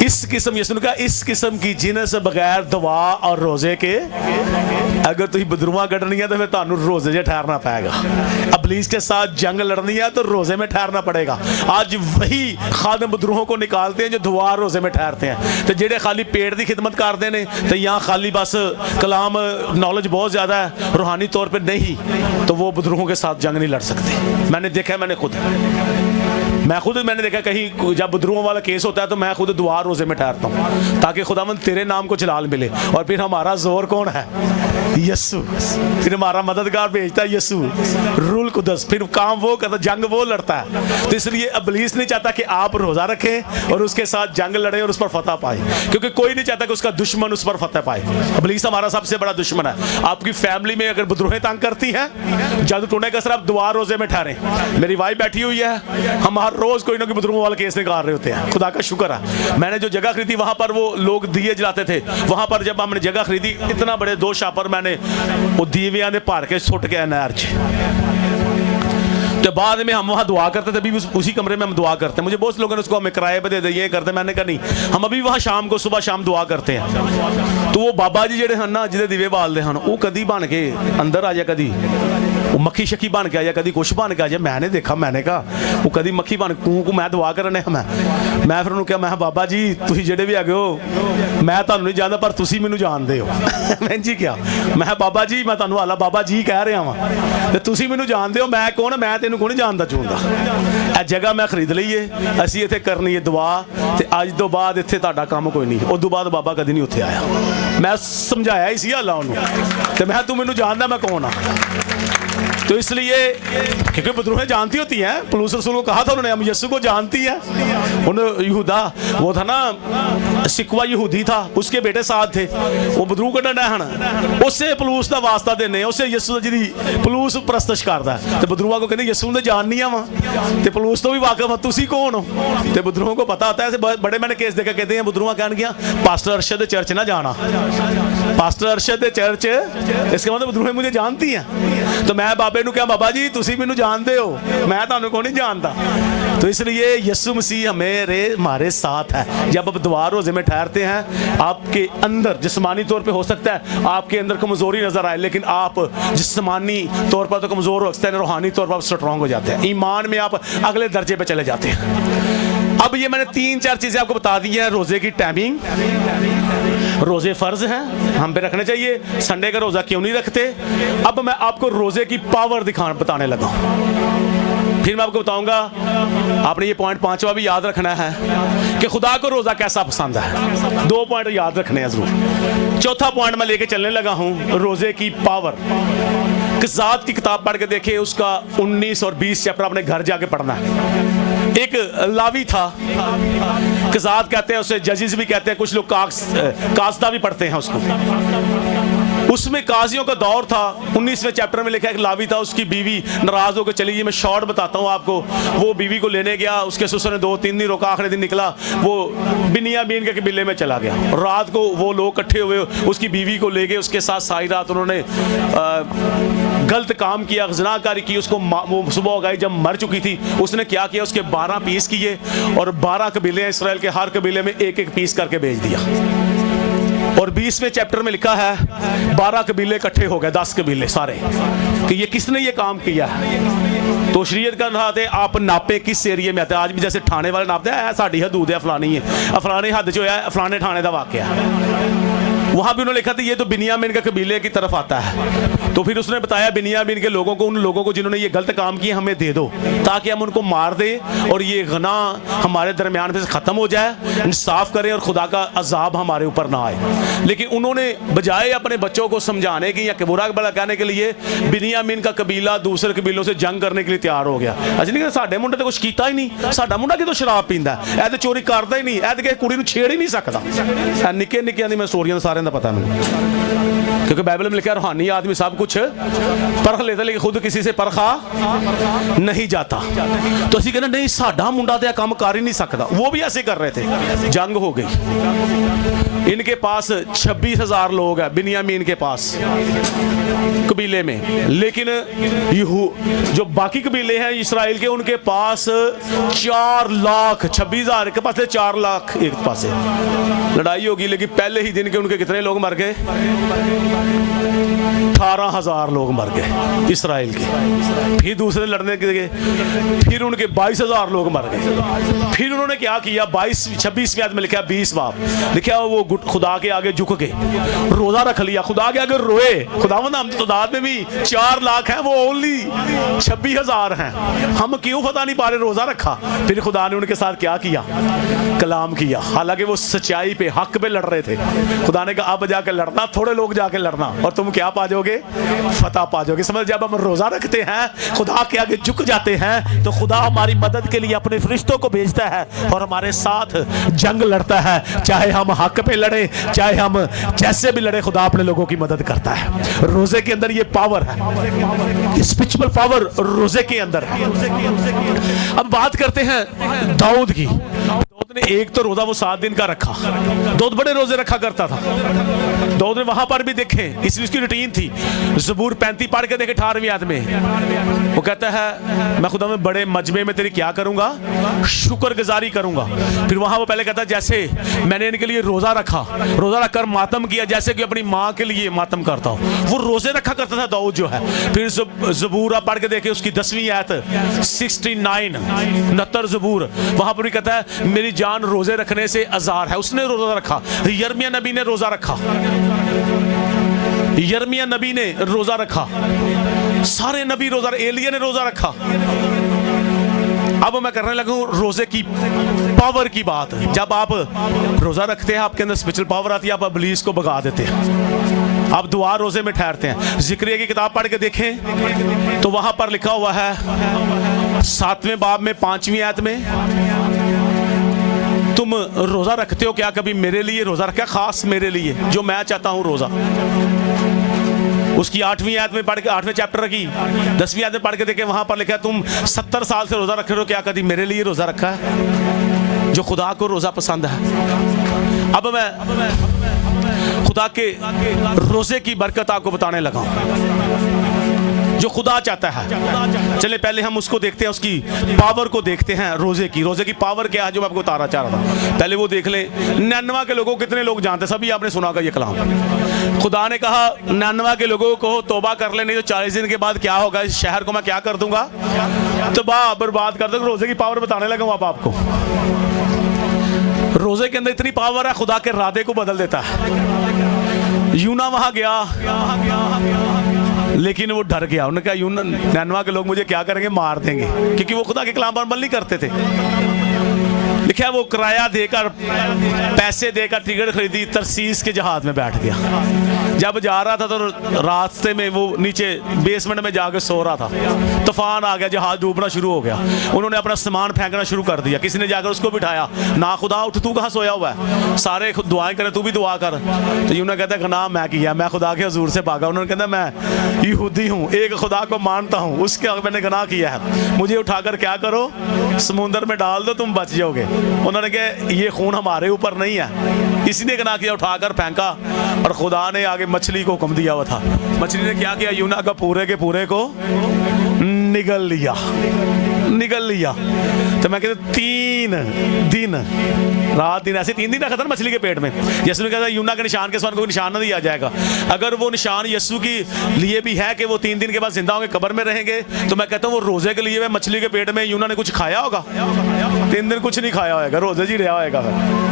इस किस्म, यीशु ने कहा, इस किस्म की जिन्हें से बगैर दुआ और रोजे के अगर तुम बदरुआ कटनी है तो फिर तुहानू रोजे से ठहरना पड़ेगा। इब्लीस के साथ जंग लड़नी है तो रोजे में ठहरना पड़ेगा। आज वही खादम बदरूहों को निकालते हैं जो दुआ रोजे में ठहरते हैं, तो जेडे खाली पेट की खिदमत करते हैं तो यहाँ खाली बस कलाम नॉलेज बहुत ज्यादा है, रूहानी तौर पर नहीं, तो वो बदरूहों के साथ जंग नहीं लड़ सकते। मैंने देखा, मैंने देखा कहीं जब बदरुओं वाला केस होता है तो मैं खुद दुआ रोजे में ठहरता हूँ ताकि खुदावंद तेरे नाम को जलाल मिले। और फिर हमारा जोर कौन है? यीशु। फिर हमारा मददगार भेजता है यीशु, रूल कुदस, फिर काम वो करता, जंग वो लड़ता है। तो इसलिए इब्लीस नहीं चाहता कि आप रोजा रखें और उसके साथ जंग लड़े और उस पर फतह पाए, क्योंकि कोई नहीं चाहता कि उसका दुश्मन उस पर फतह पाए। इब्लीस हमारा सबसे बड़ा दुश्मन है। आपकी फैमिली में अगर बदरूहें तंग करती हैं, जादू टोने का सिर्फ दुआ रोजे में ठहरे। मेरी वाइफ बैठी हुई है, हम हर रोज कोई ना कोई बदरूहों वाला केस निकाल रहे होते हैं। खुदा का शुक्र है, मैंने जो जगह खरीदी वहां पर वो लोग दिए जलाते थे। वहां पर जब हमने जगह खरीदी, इतना बड़े 2 शापर मैंने वो दीवियां ने भर के सुट के नहर च। तो बाद में हम वहाँ दुआ करते थे, अभी उसी कमरे में हम दुआ करते हैं। मुझे बहुत लोगों ने उसको हमें किराए पे दे दे, ये करते। मैंने कहा नहीं, हम अभी वहाँ शाम को सुबह शाम दुआ करते हैं। तो वो बाबा जी जेडे हैं ना, जिदे दीवे बालते हैं, वो कदी बन के अंदर आ जाए, कदी वो मक्खी शक्की बन के आ जाए, कदी कुछ बन के आ जाए। मैंने देखा, मैंने कहा वो कदी मक्खी बन को मैं दुआ करने मैं फिर उन्होंने कहा, मैं बाबा जी तुम जेडे भी आ गए हो, मैं तुहानू नहीं जानता पर तुसी मैनू जानते हो। मैं जी क्या, मैं बाबा जी, मैं तुहानू हाला बाबा जी कह रहा वा, ते तुसी मैनू जानते हो, मैं कौन, मैं तेनू कौन जानता चुनता। यह जगह मैं खरीद ली है, असी इत्थे करनी है दुआ, ते अज तो बाद इत्थे तुहाडा काम कोई नहीं। उस तो बाद बाबा कदी नहीं उत्थे आया। मैं समझाया ही सी हाला उन्होंने, ते मैं तू मैनू जानदा मैं कौन हाँ। तो इसलिए क्योंकि बदरूहें जानती होती हैं, पौलुस रसूल को कहा था उन्होंने, हम यीशु को जानती है। उन यहूदा वो था ना, सिकवा यहूदी था, उसके बेटे साथ थे, वो बदरू कढ़न डैन, उससे पौलुस का वास्ता देने, उससे यीशु जी पौलुस प्रस्तश करता है। तो बदरूआ को कहते यीशु ने जाननी है वहाँ, तो पौलुस तो भी वाकफ है, तुसी कौन हो। तो बदरूओं को पता होता है। बड़े मैंने केस देखा, कहते हैं बदरूआ कहन गया पास्टर अरशद चर्च ना जाना, पास्टर अरशद चर्च, इसका मतलब बदरूहें मुझे जानती हैं। तो मैं बाबे नू क्या, बाबा जी तुसी मैनू जानते हो, मैं तुहानू को नहीं जानता। तो इसलिए यीशु मसीह हमारे साथ है। जब आप दुआ रोजे में ठहरते हैं, आपके अंदर जिस्मानी तौर पे हो सकता है आपके अंदर कमजोरी नजर आए, लेकिन आप जिस्मानी तौर पर तो कमजोर हो सकते हैं, रूहानी तौर पर आप स्ट्रांग हो जाते हैं, ईमान में आप अगले दर्जे पे चले जाते हैं। अब ये मैंने 3-4 चीजें आपको बता दी हैं रोजे की टाइमिंग, रोजे फर्ज हैं, हम पे रखने चाहिए, संडे का रोजा क्यों नहीं रखते। अब मैं आपको रोजे की पावर बताने लगा हूं। फिर मैं आपको बताऊंगा, आपने ये पॉइंट 5वां भी याद रखना है कि खुदा को रोजा कैसा पसंद है। 2 पॉइंट याद रखने हैं जरूर। चौथा पॉइंट मैं लेके चलने लगा हूं, रोजे की पावर। क़िज़ात की किताब पढ़ के देखिए, उसका 19 और 20 चैप्टर अपने घर जाके पढ़ना है। एक लावी था, क़िज़ात कहते हैं उसे, जजिस भी कहते हैं, कुछ लोग कासदा भी पढ़ते हैं उसको। उसमें काजियों का दौर था। 19वें चैप्टर में लिखा है, एक लावी था, उसकी बीवी नाराज होकर चली गई। मैं शॉर्ट बताता हूँ आपको। वो बीवी को लेने गया, उसके ससुर ने 2-3 दिन रोका, आखिरी दिन निकला, वो बिन्यामीन के कबीले में चला गया। रात को वो लोग इकट्ठे हुए, उसकी बीवी को ले गए, उसके साथ सारी रात उन्होंने गलत काम किया, ज़िनाकारी की। उसको वो सुबह हो गई जब मर चुकी थी। उसने क्या किया, उसके 12 पीस किए और 12 कबीले, इसराइल के हर कबीले में 1-1 पीस करके भेज दिया। और 20वें चैप्टर में लिखा है 12 कबीले इकट्ठे हो गए, 10 कबीले सारे, कि ये किसने ये काम किया है। तो शरीयत कर रहा थे, आप नापे किस एरिया में आते हैं। आज भी जैसे थाने वाले नापते हैं, साड़ी हदूद है, फलानी है, फलाने हद जो है, फलाने थाने का वाकया है। वहां भी उन्होंने लिखा था ये तो बिन्यामीन के कबीले की तरफ आता है। तो फिर उसने बताया बिन्यामीन के लोगों को, उन लोगों को जिन्होंने ये गलत काम किए, हमें दे दो ताकि हम उनको मार दें और ये गना हमारे दरमियान में से ख़त्म हो जाए, इंसाफ करें और खुदा का अजाब हमारे ऊपर ना आए। लेकिन उन्होंने बजाय अपने बच्चों को समझाने की या बुरा भला कहने के लिए, बिन्यामीन का कबीला दूसरे कबीलों से जंग करने के लिए तैयार हो गया। अजी नहीं, साडे मुंडे तो कुछ किया ही नहीं, साडा मुंडा कि तो शराब पींदा, ऐ तो चोरी करता ही नहीं, ऐ तो किसी कुड़ी नूं छेड़ ही नहीं सकता। निक्के निक्कियां दी मैं स्टोरियां सारे दा पता मैनूं, क्योंकि बाइबल में लिखा है रूहानी आदमी सब कुछ परख लेता लेकिन खुद किसी से परखा नहीं जाता। तो असं कहना नहीं, साडा मुंडा तो काम कर ही नहीं सकता। वो भी ऐसे कर रहे थे। जंग हो गई। इनके पास 26,000 लोग हैं, बिन्यामीन के पास कबीले में, लेकिन जो बाकी कबीले हैं इसराइल के, उनके पास 4 लाख, 26,000 के पास 4 लाख एक पास लड़ाई होगी। लेकिन पहले ही दिन के उनके कितने लोग मर गए? 18,000 लोग मर गए इसराइल के। फिर दूसरे लड़ने के गए, फिर उनके 22,000 लोग मर गए। फिर उन्होंने क्या किया, 26 में लिखा 20 बाप लिखा, वो खुदा के आगे झुक के रोजा रख लिया, खुदा के आगे रोए। खुदावंद हम तादाद में भी 4 लाख हैं, वो ओनली 26,000 हैं, हम क्यों पता नहीं पा रहे, रोजा रखा। फिर खुदा ने उनके साथ क्या किया, कलाम किया। हालांकि वो सच्चाई पे, हक पे लड़ रहे थे। खुदा ने कहा अब जाके लड़ना, थोड़े लोग जाके लड़ना और तुम क्या पा जाओगे, फतह पा जाओगे। समझ, जब हम रोजा रखते हैं, खुदा के आगे झुक जाते हैं, तो खुदा हमारी मदद के लिए अपने फरिश्तों को भेजता है और हमारे साथ जंग लड़ता है। चाहे हम हक पे लड़े, चाहे हम जैसे भी लड़े, खुदा अपने लोगों की मदद करता है। रोजे के अंदर ये पावर है, स्पिरिचुअल पावर रोजे के अंदर है। अब बात करते हैं दाऊद की। दाऊद ने एक तो रोजा वो 7 दिन का रखा, दाऊद बड़े रोजे रखा करता था। दाऊद ने वहां पर भी देखे, इसलिए उसकी रूटीन थी। ज़बूर 35 पढ़ के देखे 18वीं आयत में, वो कहता है मैं खुदा में बड़े मजमे में तेरी क्या करूंगा, शुक्रगुजारी करूंगा। फिर वहां वो पहले कहता है जैसे मैंने इनके लिए रोजा रखा, रोजा रखकर मातम किया, जैसे कि अपनी माँ के लिए मातम करता हूँ। वो रोजे रखा करता था दाऊद जो है। फिर ज़बूर आप पढ़ के देखे, उसकी 10वीं आयत 69 ज़बूर, वहां पर भी कहता है मेरी जान रोजे रखने से आजार है। उसने रोजा रखा। यिर्मयाह नबी ने रोजा रखा, यिर्मयाह नबी ने रोजा रखा, सारे नबी रोजा, एलिया ने रोजा रखा। अब मैं करने लगा हूं रोजे की पावर की बात। जब आप रोजा रखते हैं, आपके अंदर स्पिरिचुअल पावर आती है, आप इब्लीस को भगा देते हैं। आप दुआ रोजे में ठहरते हैं। ज़िक्रिया की किताब पढ़ के देखें तो वहां पर लिखा हुआ है 7वें बाब में 5वीं आयत में, तुम रोजा रखते हो क्या? कभी मेरे लिए रोजा रखा, खास मेरे लिए जो मैं चाहता हूं रोजा। उसकी 8वीं आयत में पढ़ के, 8वें चैप्टर की 10वीं आयत में पढ़ के देखे, वहां पर लिखा है तुम 70 साल से रोजा रख रहे हो क्या, कभी मेरे लिए रोजा रखा है? जो खुदा को रोजा पसंद है। अब मैं खुदा के रोजे की बरकत आपको बताने लगा हूं, जो खुदा चाहता है। चले पहले हम उसको देखते हैं, उसकी पावर को देखते हैं। रोजे की पावर क्या है, जो मैं आपको बताना चाह रहा था। पहले वो देख लें, 99 के लोगों, कितने लोग जानते, सभी आपने सुना होगा ये कलाम। खुदा ने कहा 99 के लोगों को तौबा कर ले, नहीं तो 40 दिन के बाद क्या होगा, इस शहर को मैं क्या कर दूंगा, तबाह बर्बाद कर दूंगा। रोजे की पावर बताने लगा हूं आपको। रोजे के अंदर इतनी पावर है, खुदा के इरादे को बदल देता है। यूना वहां गया लेकिन वो डर गया। उन्होंने कहा यूना, नैनवा के लोग मुझे क्या करेंगे, मार देंगे, क्योंकि वो खुदा के कलाम पर अमल नहीं करते थे। लिखा है वो किराया देकर, पैसे देकर टिकट खरीदी, तरसीस के जहाज में बैठ गया। जब जा रहा था तो रास्ते में वो नीचे बेसमेंट में जाकर सो रहा था, तूफान आ गया, जहाज डूबना शुरू हो गया। उन्होंने अपना सामान फेंकना शुरू कर दिया। किसी ने जाकर उसको बिठाया, ना खुदा उठ, तू कहाँ सोया हुआ है, सारे दुआएं करें, तू भी दुआ कर। तो यूना कहता है गुनाह मैं किया, मैं खुदा के हुजूर से भागा। उन्होंने कहता मैं यहूदी हूँ, एक खुदा को मानता हूँ, उसके मैंने गुनाह किया है, मुझे उठाकर क्या करो, समुद्र में डाल दो, तुम बच जाओगे। उन्होंने कहा ये खून हमारे ऊपर नहीं है, इसी ने गुनाह किया, उठाकर फेंका। और खुदा ने आगे मछली को हुक्म दिया हुआ था, मछली ने क्या किया, यूना का पूरे के पूरे को निगल लिया। तो मैं कहता 3 दिन रात दिन, ऐसे 3 दिन रखा था मछली के पेट में। यीशु ने कहा यूना के निशान के समान कोई निशान नहीं दिया जाएगा। अगर वो निशान यीशु के लिए भी है कि वो 3 दिन के बाद जिंदा होंगे, कब्र में रहेंगे, तो मैं कहता हूँ वो रोजे के लिए वे मछली के पेट में यूना ने कुछ खाया होगा। 3 दिन कुछ नहीं खाया होगा, रोजे जी रहा होगा,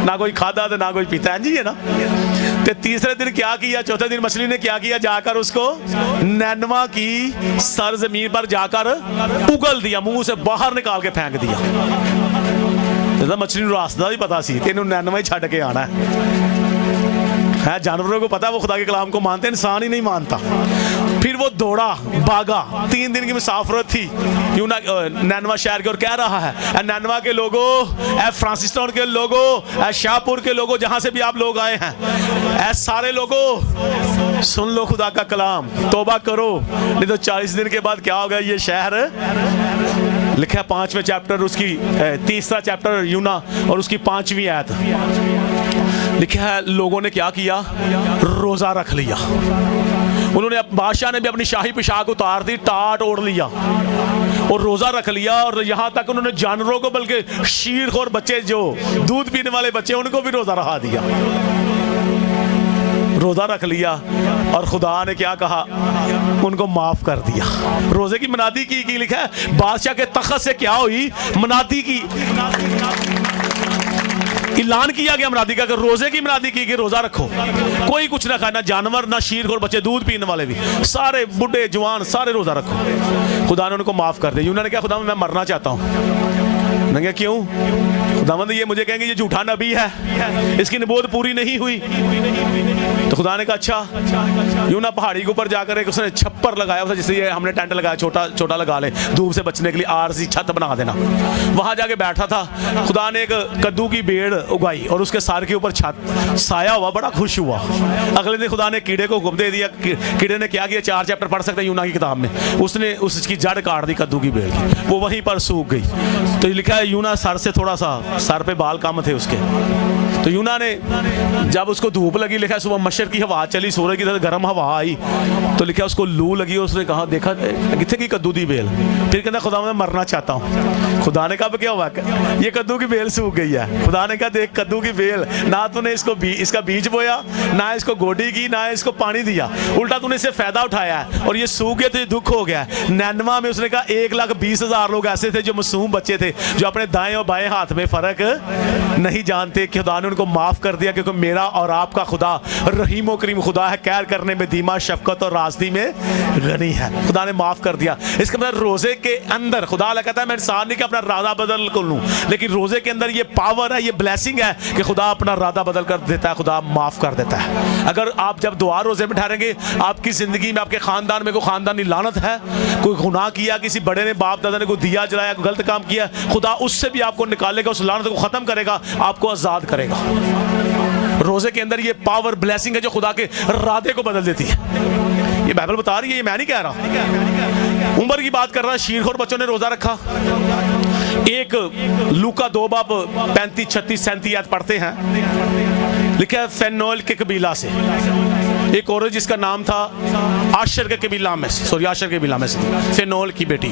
ना कोई खाता तो ना कोई पीता है जी, है ना। तो तीसरे दिन क्या किया, चौथे दिन मछली ने क्या किया, जाकर उसको नैनवा की सरजमीन पर जाकर उगल दिया, मुंह से बाहर निकाल के फेंक दिया। तो मछली रास्ता भी पता सी, तेन नैनवा ही छड़ के आना है। जानवरों को पता है वो खुदा के कलाम को मानते, इंसान ही नहीं मानता। फिर वो दौड़ा भागा, 3 दिन की मुसाफरत थी यूना नैनवा शहर के, और कह रहा है नैनवा के लोगों, फ्रांसिस टाउन के लोगों, शाहपुर के लोगों, जहां से भी आप लोग आए हैं, सारे लोगों सुन लो खुदा का कलाम, तौबा करो, नहीं तो 40 दिन के बाद क्या होगा ये शहर। लिखा है 5वें चैप्टर, उसकी 3रा चैप्टर यूना और उसकी 5वीं आयत। लिखा है लोगों ने क्या किया, रोजा रख लिया। उन्होंने, बादशाह ने भी अपनी शाही पोशाक उतार दी, टाट ओढ़ लिया और रोजा रख लिया। और यहाँ तक उन्होंने जानवरों को, बल्कि शीरखोर बच्चे, जो दूध पीने वाले बच्चे, उनको भी रोजा रखा दिया, रोजा रख लिया। और खुदा ने क्या कहा, उनको माफ कर दिया। रोजे की मनादी की लिखा है बादशाह के तख्त से क्या हुई, मनादी की, ऐलान किया गया मनादी का, रोजे की मनादी की कि रोजा रखो, कोई कुछ ना खाए, ना जानवर, ना शीरखोर बच्चे, दूध पीने वाले भी, सारे बुढ़े जवान सारे रोजा रखो। खुदा ने उनको माफ कर दिया। यूना ने कहा खुदा मैं मरना चाहता हूँ। मैं क्या, क्यों? खुदावंद ये मुझे कहेंगे ये झूठा नबी है, इसकी नबूवत पूरी नहीं हुई। तो खुदा ने कहा अच्छा। यूना पहाड़ी के ऊपर जाकर एक उसने छप्पर लगाया, उसे जिससे ये हमने टेंट लगाया, छोटा छोटा लगा ले, धूप से बचने के लिए, आरसी छत बना देना, वहां जाके बैठा था। खुदा ने एक कद्दू की बेड़ उगाई और उसके सार के ऊपर छत साया हुआ, बड़ा खुश हुआ। अगले दिन खुदा ने कीड़े को हुक्म दे दिया। कीड़े ने क्या किया, 4 चैप्टर पढ़ सकते हैं यूना की किताब में, उसने उसकी जड़ काट दी कद्दू की बेड़ की, वो वहीं पर सूख गई। तो लिखा है यूना सर से थोड़ा सा, सर पे बाल कम थे उसके, तो यूना ने जब उसको धूप लगी, लिखा सुबह मशर की हवा चली, सूरज की तरह गर्म हवा आई, तो लिखा उसको लू लगी, उसने कहा देखा कितने की कद्दू की बेल। फिर कहता खुदा मैं मरना चाहता हूँ। खुदा ने कहा क्या हुआ, ये कद्दू की बेल सूख गई है। खुदा ने कहा देख कद्दू की बेल, ना तूने इसको इसका बीज बोया, ना इसको गोडी की, ना इसको पानी दिया, उल्टा तूने इससे फायदा उठाया है और ये सूख गया, तो दुख हो गया। नैनवा में उसने कहा 1,20,000 लोग ऐसे थे जो मासूम बच्चे थे, जो अपने दाएं और बाएं हाथ में फर्क नहीं जानते। खुदा ने उनको माफ कर दिया, क्योंकि मेरा और आपका खुदा रहीम और करीम खुदा है, कैर करने में धीमा, शफकत और राज़दी में गनी है। खुदा ने माफ कर दिया। इसका मतलब रोजे के अंदर खुदा कहता है मैं इंसान नहीं कि अपना राधा बदल कर लूं, लेकिन रोजे के अंदर ये पावर है, ये ब्लेसिंग है कि खुदा अपना राधा बदल कर देता है, खुदा माफ कर देता है। अगर आप जब दुआ रोजे में ठहरेंगे, आपकी जिंदगी में, आपके खानदान में कोई खानदानी लानत है, कोई गुनाह किया, किसी बड़े ने, बाप दादा ने कोई दिया जलाया, गलत काम किया, खुदा उससे भी आपको निकालेगा, उस लानत को खत्म करेगा, आपको आजाद करेगा। रोजे के अंदर ये पावर ब्लेसिंग है जो खुदा के राधे को बदल देती है। ये बाइबल बता रही है, ये मैं नहीं कह रहा। उम्र की बात कर रहा है, शीरखोर बच्चों ने रोजा रखा। एक लूका 2 बाब 35, 36, 37 आयत पढ़ते हैं। लिखा है फेनोल के कबीला से एक औरत जिसका नाम था आशर के कबीला में से, सॉरी आशर के कबीला में से, फेनोल की बेटी,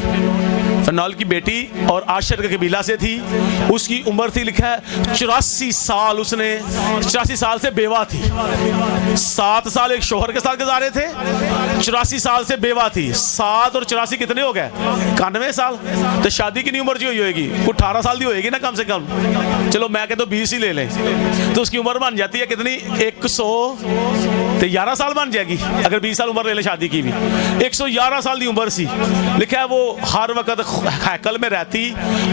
फेनोल की बेटी और आशर के कबीला से थी। उसकी उम्र थी, लिखा है 84 साल। उसने 84 साल से बेवा थी। 7 साल एक शोहर के साथ गुजारे थे, 84 साल से बेवा थी। 7 और 84 कितने हो गए? 91 साल। तो शादी की नहीं उम्र जी हुई होगी, 18 साल की होएगी ना कम से कम। चलो मैं कहता हूँ 20 ही ले लें, तो उसकी उम्र बन जाती है कितनी? 111 साल बन जाएगी अगर 20 साल उम्र ले ले शादी की भी। 111 साल की उम्र सी। लिखा है वो हर वक्त हैकल में रहती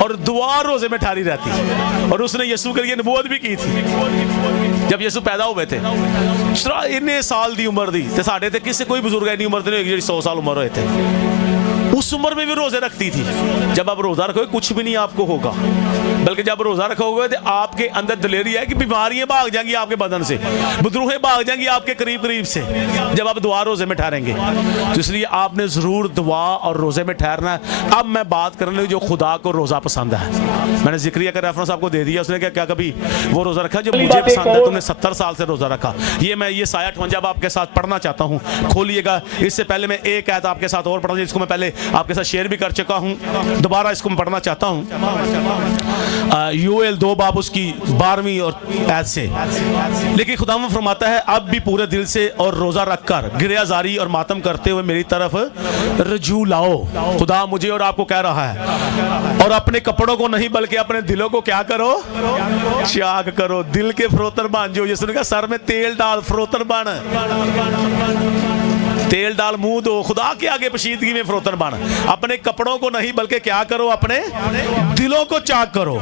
और दुआ रोजे में ठारी रहती। और उसने यीशु के लिए नबूवत भी की थी जब यीशु पैदा हुए थे। इन्ने साल की उम्र दी ते साडे ते किसी कोई बुजुर्ग इन्नी उम्र नहीं होगी 100 साल उम्र हुए थे। उस उम्र में भी रोजे रखती थी। जब आप रोजा रखोगे कुछ भी नहीं आपको होगा, बल्कि जब रोजा रखोगे तो आपके अंदर दिलेरी है कि बीमारियां भाग जाएंगी आपके बदन से, बदरूहें भाग जाएंगी आपके करीब करीब से, जब आप दुआ रोजे में ठहरेंगे। तो इसलिए आपने जरूर दुआ और रोजे में ठहरना है। अब मैं बात करने लगी जो खुदा को रोजा पसंद है। मैंने जिक्रिया का रेफरेंस आपको दे दिया। उसने क्या कभी वो रोजा रखा जो मुझे पसंद है? तुमने 70 साल से रोजा रखा। ये मैं ये साया 58 आपके साथ पढ़ना चाहता हूँ, खोलिएगा। इससे पहले मैं एक आयत आपके साथ और पढ़ा, जिसको मैं पहले आपके साथ शेयर भी कर चुका हूं, दोबारा इसको मैं पढ़ना चाहता हूं। यूएल 2 बाब उसकी 12वीं और आयत से। लेकिन खुदावंद फरमाता है, अब भी पूरे दिल से और रोजा रखकर गिरियाजारी और मातम करते हुए मेरी तरफ रजू लाओ। खुदा मुझे और आपको कह रहा है, और अपने कपड़ों को नहीं बल्कि अपने दिलों को क्या करो? चाक करो। दिल के फरोतर बन जो। यीशु ने कहा सर में तेल डाल, फरोतर बन, तेल डाल, मुंह दो, खुदा के आगे पशीदगी में फरोतन बन। अपने कपड़ों को नहीं बल्कि क्या करो? अपने दिलों को चाक करो।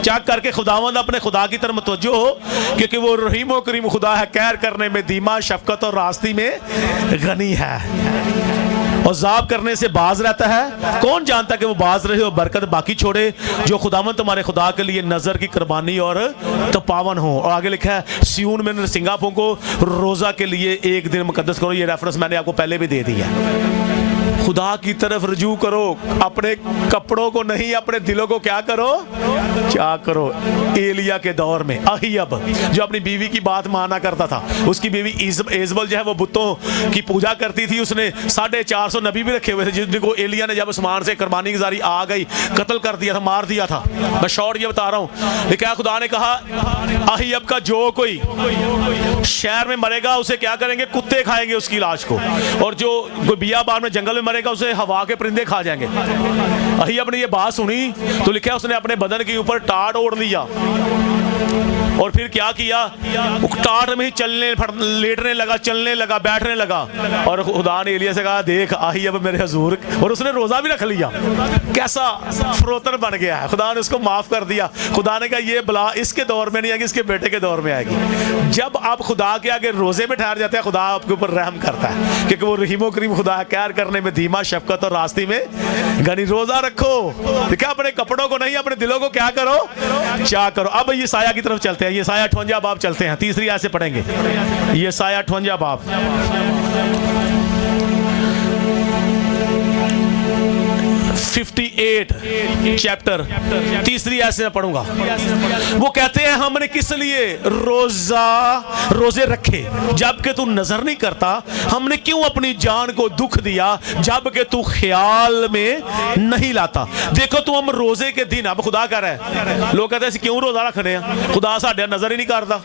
चाक करके खुदावंद अपने खुदा की तरफ मुतवज्जो हो, क्योंकि वो रहीम और करीम खुदा है, कहर करने में धीमा, शफकत और रास्ती में गनी है, और जाब करने से बाज रहता है। कौन जानता कि वो बाज रहे और बरकत बाकी छोड़े। जो खुदावंद तुम्हारे खुदा के लिए नजर की कुर्बानी और तपावन हो। और आगे लिखा है, सिय्योन में नरसिंगापों को रोजा के लिए एक दिन मुकद्दस करो। ये रेफरेंस मैंने आपको पहले भी दे दिया। खुदा की तरफ रजू करो, अपने कपड़ों को नहीं अपने दिलों को क्या करो? क्या करो। एलिया के दौर में अहियब जो अपनी बीवी की बात माना करता था, उसकी बीवी इजबल जो है वो बुतों की पूजा करती थी। उसने 450 नबी भी रखे हुए थे, जिनको एलिया ने जब आसमान से कुर्बानी गुजारी आ गई, कत्ल कर दिया था, मार दिया था। मैं शॉर्ट ये बता रहा हूँ। लेकिन खुदा ने कहा अहियब का जो कोई शहर में मरेगा उसे क्या करेंगे? कुत्ते खाएंगे उसकी लाश को, और जो बियाबान में जंगल में मरेगा उसे हवा के परिंदे खा जाएंगे। अहियब ने ये बात सुनी तो लिखा है उसने अपने बदन के ऊपर टाट ओढ़ लिया, और फिर क्या किया? टाट में ही चलने, लेटने लगा, चलने लगा, बैठने लगा। और खुदा ने एलिया से कहा, देख अहियब मेरे हुजूर, और उसने रोजा भी रख लिया। कैसा फरोतर बन गया है। खुदा ने उसको माफ कर दिया। खुदा ने कहा ये बला इसके दौर में नहीं आएगी, इसके बेटे के दौर में आएगी। जब आप खुदा के आगे रोजे में ठहर जाते हैं, खुदा आपके ऊपर रहम करता है, क्योंकि वो रहीम करीम खुदा है, कहर करने में धीमा, शफकत और रास्ते में गनी। रोजा रखो, देखा, अपने कपड़ों को नहीं अपने दिलों को क्या करो? क्या करो। अब ये साया की तरफ चलते हैं। ये साया 58 बाब चलते हैं, तीसरी आयत से पढ़ेंगे। ये साया 58 बाब 58 चैप्टर तीसरी आयत से पढ़ूंगा। वो कहते हैं हमने किस लिए रोजे रखे जबकि तू नजर नहीं करता? हमने क्यों अपनी जान को दुख दिया जबकि तू ख्याल में नहीं लाता? देखो तू हम रोजे के दिन, अब खुदा कह रहा है, लोग कहते हैं क्यों रोजा रखने हैं, खुदा साढ़े नजर ही नहीं करता।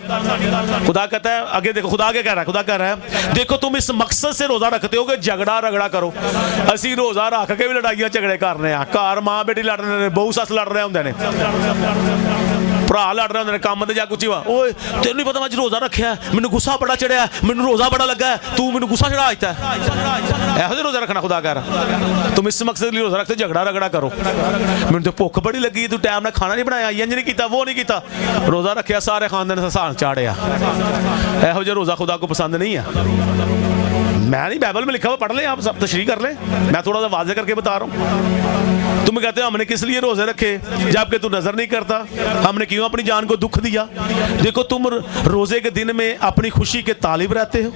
खुदा कहता है, आगे देखो खुदा क्या कह रहा है। खुदा कह रहा है देखो तुम इस मकसद से रोजा रखते हो कि झगड़ा रगड़ा करो। असी रोजा रख के भी लड़ाइयां झगड़े करने, घर मां बेटी लड़ रहे, बहु सस लड़ रहे होंगे ने, भरा लड़ रहे होंगे काम ते जा कुछ ओए तेन नहीं पता मैं रोजा रखा, मैनू गुस्सा बड़ा चढ़िया, मैनू रोजा बड़ा लगा, तू मैनू गुस्सा चढ़ा दिता है। ਇਹੋ ਜਿਹਾ रोजा रखना खुदा कह रहा। तुम इस मकसद लिए रोजा रखते झगड़ा रगड़ा करो। मैनू तो भुख बड़ी लगी, तू टाइम ना खाना नहीं बनाया, इंज नहीं किया, वो नहीं किया, रोजा रखा, सारे खानदान ने हसान चाड़िया। ਇਹੋ ਜਿਹਾ रोजा खुदा को पसंद नहीं है। मैं नहीं, बाइबल में लिखा हुआ पढ़ लें, आप सब तशरीह कर लें, मैं थोड़ा सा वाज़ेह करके बता रहा हूँ। तुम कहते हो हमने किस लिए रोजे रखे जबकि तू नजर नहीं करता? हमने क्यों अपनी जान को दुख दिया? देखो तुम रोजे के दिन में अपनी खुशी के तालिब रहते हो।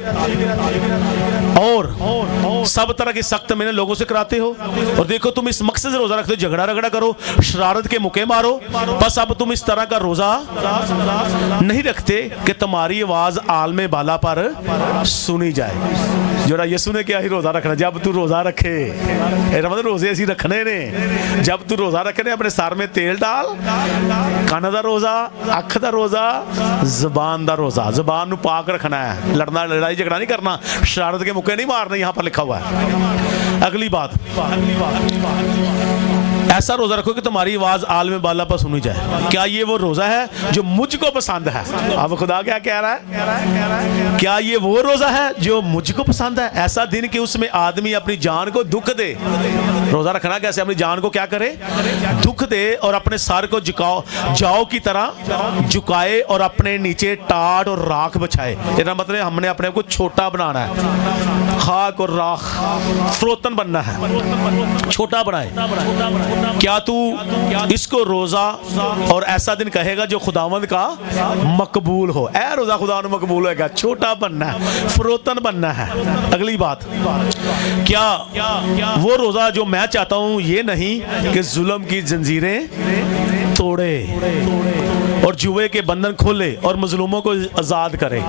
और सब तरह की सख्त मैंने लोगों से कराते हो। और देखो तुम इस मकसद से रोजा रखते हो, झगड़ा रगड़ा करो, शरारत के मुके मारो। बस अब तुम इस तरह का रोजा नहीं रखते कि तुम्हारी आवाज आलमे बाला पर सुनी जाए। जोड़ा यसु ने क्या ही रोजा रखना, जब तू रोजा रखे, मतलब रोजे ऐसी रखने ने, जब तू रोजा रखे ने अपने सर में तेल डाल, कान का रोजा, अख का रोजा, जबान का रोजा, जबान नू पाक रखना है, लड़ना लड़ाई झगड़ा नहीं करना, शरारत के मुक्के नहीं मारने, यहाँ पर लिखा हुआ है। अगली बात, ऐसा रोजा रखो कि तुम्हारी आवाज आलम बाला पर सुनी जाए। क्या ये वो रोजा है जो मुझको पसंद है? अब खुदा क्या कह रहा है? क्या ये वो रोजा है जो मुझको पसंद है? ऐसा दिन कि उसमें आदमी अपनी जान को दुख दे। रोजा रखना कैसे? अपनी जान को क्या करे? दुख दे, और अपने सर को जाओ की तरह झुकाए और अपने नीचे टाट और राख बछाए। इसका मतलब हमने अपने को छोटा बनाना है, खाक और राख, फ्रोतन बनना है, छोटा बनाए। क्या तू इसको रोजा और ऐसा दिन कहेगा जो खुदावंद का मकबूल हो? ऐ रोजा खुदावंद मकबूल होगा, छोटा बनना है, फ्रोतन बनना है। अगली बात, क्या वो रोजा जो मैं चाहता हूं ये नहीं कि जुल्म की जंजीरें तोड़े और जुए के बंधन खोले और मजलूमों को आजाद करे।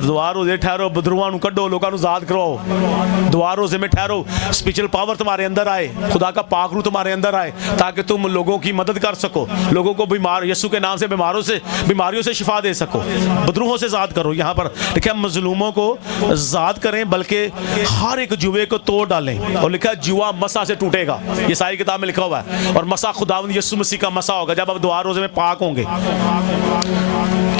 दुआ रोजे ठहरो, बदरुआं कड्डो, लोगों को आजाद करवाओ। दुआ रोजे में ठहरो, स्पिरिचुअल पावर तुम्हारे अंदर आए, खुदा का पाक रूह तुम्हारे अंदर आए, ताकि तुम लोगों की मदद कर सको, लोगों को बीमार यीशु के नाम से बीमारियों से शिफा दे सको, बदरूहों से आजाद करो। यहाँ पर लिखा मजलूमों को आजाद करें, बल्कि हर एक जुए को तोड़ डालें। और लिखा जुआ मसा से टूटेगा, ये सारी किताब में लिखा हुआ है। और मसा खुदावंद यीशु मसीह का मसा होगा जब आप दुआ रोजे में पाक होंगे।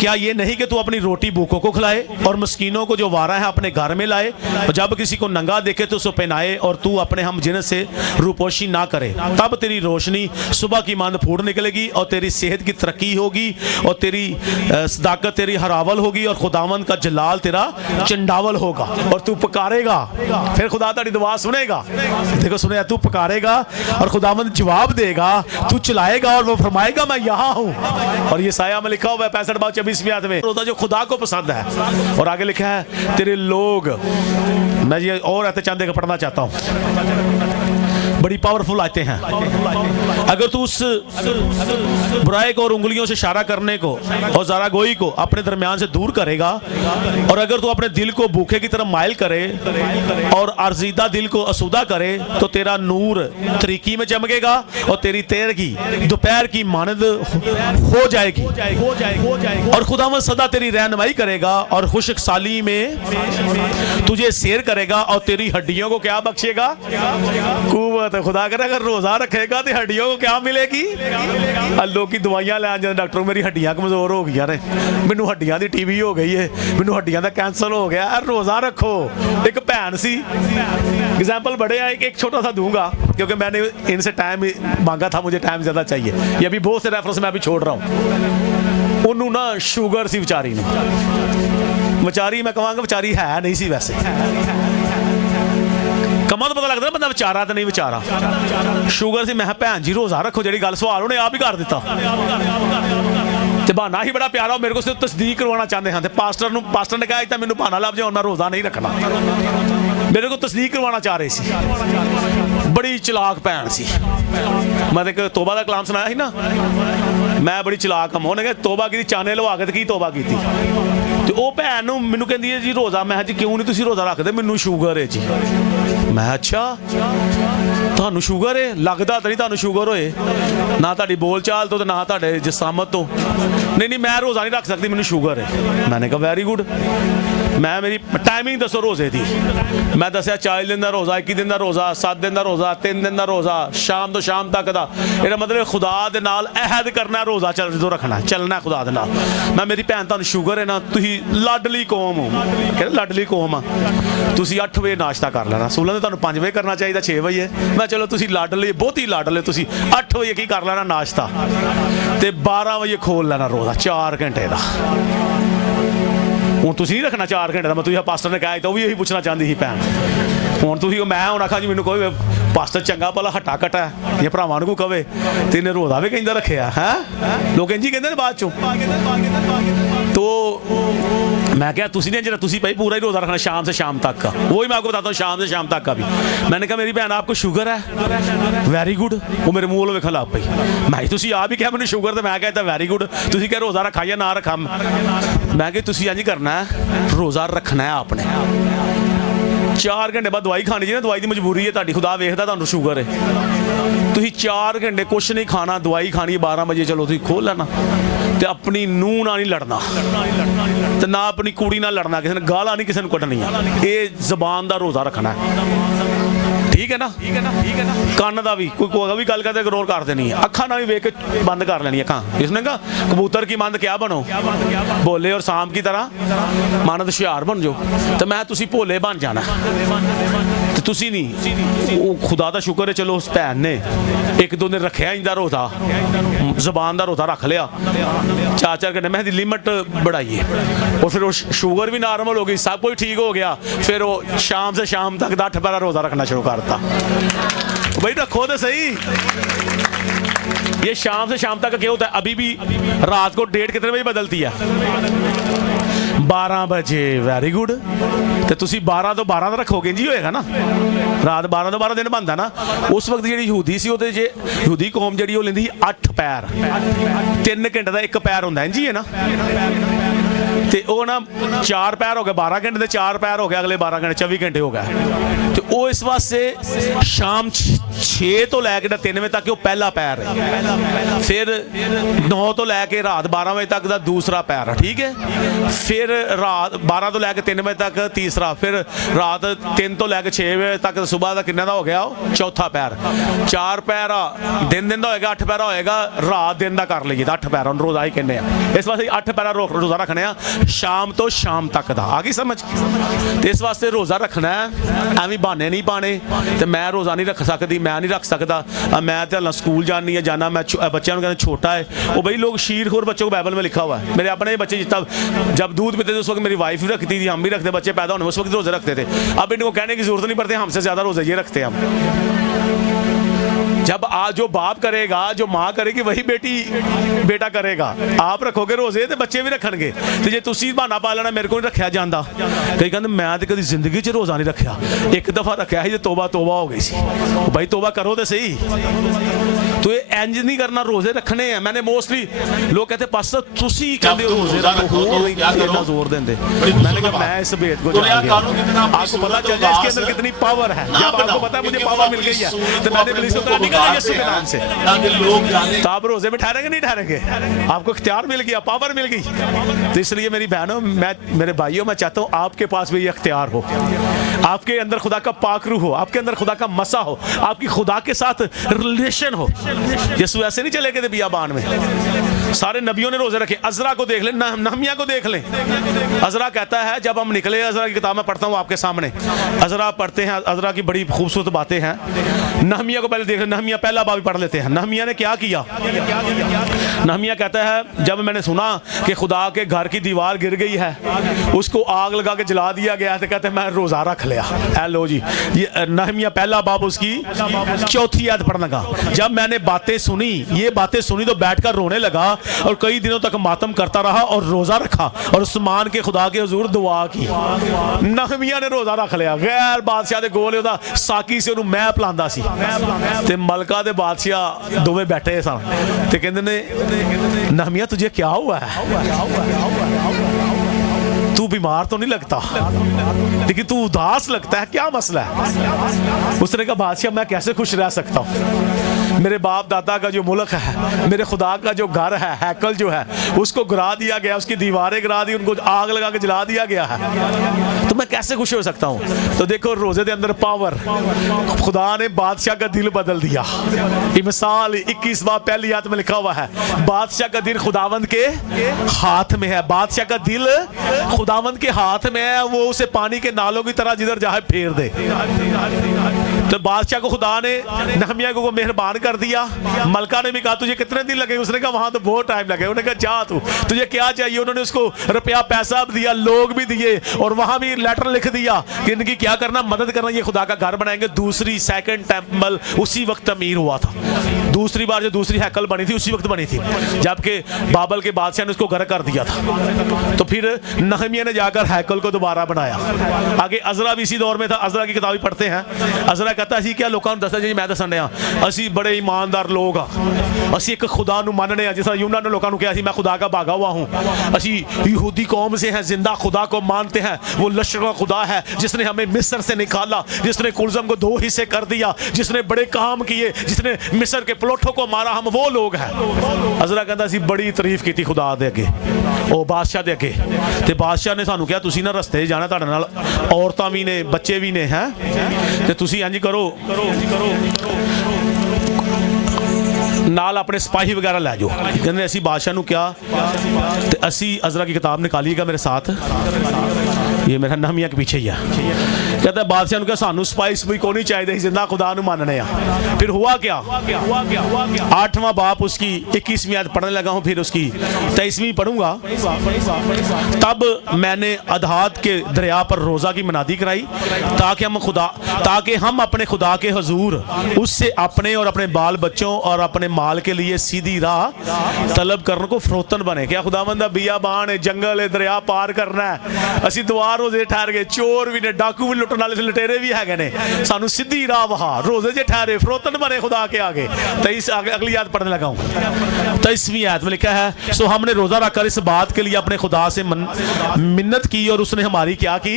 क्या ये नहीं कि तू अपनी रोटी भूखों को खिलाए और मस्कीनों को जो वारा है अपने घर में लाए, और जब किसी को नंगा देखे तो उसे पहनाए, और तू अपने हम जिन्स से रूपोशी ना करे। तब तेरी रोशनी सुबह की मांद फूट निकलेगी, और तेरी सेहत की तरक्की होगी, और तेरी सदाकत तेरी हरावल होगी, और खुदावंद का जलाल तेरा चंडावल होगा। और तू पुकारेगा, फिर खुदा तेरी दुआ सुनेगा। देखो सुने, तू पुकारेगा और खुदावंद जवाब देगा, तू चिल्लाएगा और वो फरमाएगा मैं यहाँ हूँ। और ये साया में लिखा हुआ है 65-24 में रोजा जो खुदा को पसंद है। और आगे लिखा है तेरे लोग, मैं ये और ऐसे चंदे का पढ़ना चाहता हूँ, बड़ी पावरफुल आते हैं। अगर तू उस बुराई को और उंगलियों से इशारा करने को और ज़रा गोई को अपने दरमियान से दूर करेगा, और अगर तू अपने दिल को भूखे की तरफ माइल करे और अर्जीदा दिल को असुदा करे, तो तेरा नूर तरीकी में चमकेगा और तेरी तेरगी दोपहर की मानद हो जाएगी। और खुदावंद सदा तेरी रहनुमाई करेगा और खुशक साली में तुझे सैर करेगा, और तेरी हड्डियों को क्या बख्शेगा? कुव्वत। खुदा करे अगर रोजा रखेगा तो हड्डियों को क्या मिलेगी? लोग की दवाइयां लैन जाते, डॉक्टर मेरी हड्डियां कमजोर हो गई ने, मैनू हड्डियां दी टीबी हो गई है, मैनू हड्डियां दा कैंसर हो गया। रोजा रखो। एक भैन सी, एग्जाम्पल बड़े आए, एक छोटा सा दूंगा क्योंकि मैंने इनसे टाइम मांगा था, मुझे टाइम ज्यादा चाहिए। ये अभी बहुत से रेफरेंस मैं अभी छोड़ रहा हूँ। उन्होंने ना शुगर सी बेचारी ने, बेचारी मैं कहूँगा बेचारी है नहीं सी, वैसे कमा तो पता लगता बंदा विचारा तो नहीं विचारा। शुगर से मैं भैन जी रोजा रखो, जी गल सवाल उन्हें आप ही कर दिता। बहाना ही बड़ा प्यारा, मेरे को सिर्फ तस्दीक करवाना चाहते हैं। पास्टर ने कहा मैंने बहाना लभ जाओ, मैं रोजा नहीं रखना, मेरे को तस्दीक करवाना चाह रहे सी। बड़ी चलाक भैन सी। मैं एक तोबा का कलाम सुनाया ना, मैं बड़ी चलाक हम, उन्हें तोबा की चाने लवा के की तोबा की। तो वह भैन मैनू कहती है जी रोजा, मैं जी क्यों नहीं तुम रोजा रखते? मैनू शुगर है जी। मैं अच्छा ਤੁਹਾਨੂੰ ਸ਼ੂਗਰ ਹੈ? ਲੱਗਦਾ ਤਾਂ ਨਹੀਂ ਤੁਹਾਨੂੰ ਸ਼ੂਗਰ ਹੋਏ, ਨਾ ਤੁਹਾਡੀ ਬੋਲ ਚਾਲ ਤੋਂ ਤੇ ਨਾ ਤੁਹਾਡੇ ਜਿਸਮਾਤ ਤੋਂ। ਨਹੀਂ ਮੈਂ ਰੋਜ਼ਾ ਨਹੀਂ ਰੱਖ ਸਕਦੀ, ਮੈਨੂੰ ਸ਼ੂਗਰ ਹੈ। मैंने कहा वेरी गुड। मैं मेरी टाइमिंग दसो रोजे की। मैं दसिया 40 दिन का रोज़ा, 21 दिन का रोज़ा, 7 दिन का रोज़ा, 3 दिन का रोज़ा, शाम तो शाम तक का। इसका मतलब खुदा दे नाल अहद करना, रोज़ा जो रखना चलना खुदा दे नाल। मैं मेरी भैन तुहानू शुगर है ना, तुसी लाडली कौम हो, कहते लाडली कौम आ, तुसी 8 बजे नाश्ता कर लेना। सूलन तो तुहानू 5 बजे करना चाहिए, 6 बजे। मैं चलो तुसी लाडली, बहुत ही लाडले, तुसी 8 बजे की कर लेना नाश्ता, ते 12 बजे खोल लेना रोज़ा 4 घंटे का। हूँ तुम नहीं रखना 4 घंटे का, मैं तुझे पास्टर ने कहा तो भी यही पूछना चाहती थी भैन। हूँ तुम मैं हूँ आखा जी मैंने कोई पास्टर चंगा भला हट्टा कट्टा है, ये भरावान को कवे तेने रोज़ा भी कहता रखे है, लोग इंज ही कहते बाद चो। तो मैं क्या तुसी नहीं, जरा तुसी भाई पूरा ही रोज़ा रखना शाम से शाम तक का, वही मैं आपको बताता हूँ, शाम से शाम तक का भी। मैंने कहा मेरी बहन आपको शुगर है, वेरी गुड। वो मेरे मुँह वेखन लग पई, मैं तुसी आप ही क्या मैंने शुगर, तो मैं कहता वेरी गुड, तुसी क्या रोज़ा रखा या ना रखा। मैं कि तुसी इंज करना है, रोज़ा रखना है आपने। 4 घंटे बाद दवाई खानी जी ना, दवाई की मजबूरी है ताड़ी, खुदा वेखदा तुहानू शुगर है। तुसी 4 घंटे कुछ नहीं खाना, दवाई खानी 12 बजे, चलो तुसी खोल लेना। तो अपनी नूह नाल नहीं लड़ना, तो ना अपनी कुड़ी नाल लड़ना, किसी ने गाला नहीं किसी ने कटनियां। ये जबान का रोज़ा रखना है, ठीक है ना। कान का भी कोई भी गल करते इग्नोर कर देनी है, अखा ना भी वेख के बंद कर लेनी अखा। इसने कहा कबूतर की मंद क्या बनो, भोले और सांप की तरह मानद होशियार बन जाओ। तो मैं तुसी भोले बन जाना, तो तुसी नहीं। वो खुदा का शुक्र है, चलो उस भैन ने 1-2 दिन रखा इंदा रोज़ा, जबान का रोज़ा रख लिया 4-4 घंटे। मैं लिमिट बढ़ाई है, और फिर वो शुगर भी नॉर्मल हो गई, सब कुछ ठीक हो गया। फिर वो शाम से शाम तक 8 पैरा रोज़ा रखना शुरू करता। भाई रखो तो सही। ये शाम से शाम तक क्या होता है, अभी भी रात को डेट कितने बजे बदलती है, 12 बजे, वेरी गुड। तो तुसी 12 तो 12 रखोगे जी, होएगा ना, रात 12 तो 12 दिन बनता ना। उस वक्त जी यहूदी सी, ਉਹਦੇ ਜੇ यहूदी कौम जी वो लेंदी 8 पैर, 3 घंटे का 1 पैर होंदा है जी, है ना। तो वो ना 4 पैर हो गए 12 घंटे, तो 4 पैर हो गए अगले 12 घंटे, 24 घंटे हो गए। तो वो इस वास्ते शाम 6 तो लैके 3 बजे तक वो पहला पैर है, फिर 9 तो लैके रात 12 बजे तक का दूसरा पैर है, ठीक है। फिर रात 12 तो लैके 3 बजे तक तीसरा, फिर रात 3 तो लैके 6 बजे तक सुबह का किन्ने का हो गया चौथा पैर। 4 पैर दिन का होएगा, 8 पैरा होएगा रात दिन का कर लीजिए, 8 पैर रोज़ा ही कहने। इस वास्ते 8 पैरा रोज़ा रखने शाम तो शाम तक का, आ गई समझ। तो इस वास्ते रोज़ा रखना है, एवं बहाने नहीं पाने। तो मैं रोज़ा नहीं रख सकती, मैं नहीं रख सकता, मैं तो स्कूल जानी है, जाना मैं बच्चों को कहते छोटा है वो। भाई लोग शीरखोर बच्चों को बाइबल में लिखा हुआ है। मेरे अपने बच्चे जितना जब दूध पीते थे उस वक्त मेरी वाइफ भी रखती थी, हम भी रखते, बच्चे पैदा होने उस वक्त रोज़े रखते थे। अब इनको कहने की जरूरत नहीं पड़ती, हमसे ज़्यादा रोज़े ये रखते हैं हम। जब जो बाप करेगा, जो माँ करेगी, वही बेटा करेगा। आप रखोगे रोज़े तो बच्चे भी रखणगे। तो जे तुसी बहाना पा लेना मेरे को नहीं रखा जाता, कई कहते मैं तो कभी जिंदगी च रोज़ा नहीं रखा, 1 दफ़ा रखा ही, तोबा हो गई सी। भाई तोबा करो तो सही। तो ये इंज नहीं करना, रोज़े रखने हैं। मैंने मोस्टली लोग कहते पास्टर तुसी कहते हो रोज़े रखो, इतना जोर देंगे। मैंने कहा मैं इस भेद को जान गया, आपको पता चल जाए इसके अंदर कितनी पावर है। जब आपको पता है मुझे पावर मिल गई है, तो मैंने पुलिस को निकल यीशु के नाम से, तो आप रोज़े में ठहरेंगे नहीं ठहरेंगे, आपको इख्तियार मिल गया, पावर मिल गई। तो इसलिए मेरी बहनों, मैं मेरे भाइयों, मैं चाहता हूँ आपके पास भी ये इख्तियार हो, आपके अंदर खुदा का पाकरू हो, आपके अंदर खुदा का मसा हो, आपकी खुदा के साथ रिलेशन हो। यीशु ऐसे नहीं चले गए थे बियाबान में, सारे नबियों ने रोजे रखे। अज़रा को देख लें, नहमिया को देख लें। अज़रा कहता है जब हम निकले, अज़रा की किताब में पढ़ता हूँ आपके सामने, अज़रा पढ़ते हैं, अज़रा की बड़ी खूबसूरत बातें हैं। नहमिया को पहले देख लें, नहमिया पहला बाब पढ़ लेते हैं। नहमिया ने क्या किया? नहमिया कहता है जब मैंने सुना कि खुदा के घर की दीवार गिर गई है, उसको आग लगा के जला दिया गया, तो कहते हैं मैं रोज़ा रख लिया। लो जी, ये नहमिया पहला बाब उसकी 4थी आयत पढ़ने का। जब मैंने बातें सुनी, ये बातें सुनी, तो बैठकर रोने लगा और कई दिनों तक मातम करता रहा और रोज़ा रखा और उस्मान के खुदा के हुजूर दुआ की। नहमिया ने रोज़ा रख लिया, गैर बादशाह दे गोल ओदा साकी से उन्होंने मैं पिलांदा सी, ते मलका दे बादशाह दोवें बैठे सन, ते कहंदे ने नहमिया तुझे क्या हुआ है, तू बीमार तो नहीं लगता, लेकिन तू उदास लगता है, क्या मसला है? उसने कहा बादशाह मैं कैसे खुश रह सकता हूँ, मेरे बाप दादा का जो मुल्क है, मेरे खुदा का जो घर है, हैकल जो है, उसको गिरा दिया गया, उसकी दीवारें गिरा दी, उनको आग लगा के जला दिया गया है, तो मैं कैसे खुश हो सकता हूँ? तो देखो रोजे के अंदर पावर, खुदा ने बादशाह का दिल बदल दिया। मिसाल 21 बाब पहली आयत में लिखा हुआ है, बादशाह का दिल खुदावंद के हाथ में है। बादशाह का दिल खुदावंद के हाथ में है, वो उसे पानी के नालों की तरह जिधर चाहे फेर दे। तो बादशाह को खुदा ने नहमिया को मेहरबान कर दिया। मलका ने भी कहा तुझे कितने दिन लगे? उसने कहा वहां तो बहुत टाइम लगे। उन्होंने कहा जा तू, तुझे क्या चाहिए? उन्होंने उसको रुपया पैसा दिया, लोग भी दिए, और वहां भी लेटर लिख दिया कि इनकी क्या करना, मदद करना, ये खुदा का घर बनाएंगे। दूसरी सेकंड टेंपल उसी वक्त अमीर हुआ था। दूसरी बार जो दूसरी हैकल बनी थी उसी वक्त बनी थी जबकि बाबल के बादशाह ने उसको गर्क कर दिया था। तो फिर नहमिया ने जाकर हैकल को दोबारा बनाया। आगे अजरा भी इसी दौर में था। अजरा की किताब पढ़ते हैं। अजरा कहता असी क्या लोगों को दसा जी मैं दसन रहा असी बड़े ईमानदार लोग हाँ, असी एक खुदा नू मानने हैं। जिस तरह यूना ने लोगों को कहा मैं खुदा का भागा हुआ हूँ। असी यहूदी कौम से हैं, जिंदा खुदा को मानते हैं। वो लश्कर का खुदा है जिसने हमें मिस्र से निकाला, जिसने कुलजम को 2 हिस्से कर दिया, जिसने बड़े काम किए, जिसने मिस्र के प्लोठों को मारा, हम वो लोग हैं। अजरा कहता सी बड़ी तारीफ की खुदा दे अगे, ओ बादशाह दे अगे। ते बादशाह ने सानू कहा तुसी ना रस्ते जाना, तुहाडे नाल औरतां भी ने बच्चे भी ने हैं, ते तुसी इंज करो नाल अपने सिपाही वगैरह लै जाओ। कहते असी बादशाह नू क्या ते असी अजरा की किताब निकालिएगा मेरे साथ, ये मेरा नहमिया के पीछे ही है। कहता बादशाह ने कहा सानू सिपाही को नहीं चाहिए, जिंदा खुदा नू मानने आ। फिर हुआ क्या, 8वां बाप उसकी 21वीं आयत पढ़ने लगा हूँ, फिर उसकी 23वीं पढ़ूंगा। तब मैंने अधात के दरिया पर रोज़ा की मनादी कराई ताकि हम अपने खुदा के हजूर उससे अपने और अपने बाल बच्चों और अपने माल के लिए सीधी राह तलब करने को फरोतन बने। क्या खुदावंद बियाबान है, जंगल है, दरिया पार करना है, असी दुआ रोजे ठहर गए, चोर भी ने, डाकू भी लुटन वाले लुटेरे भी है ने, सानू सीधी राह वहा रोजे जे ठहरे फरोतन बने खुदा के आगे। 23 अगली याद पढ़ने लगा हूँ। 23वीं आयत में लिखा है सो हमने रोजा रखकर इस बात के लिए अपने खुदा से मिन्नत की और उसने हमारी क्या की,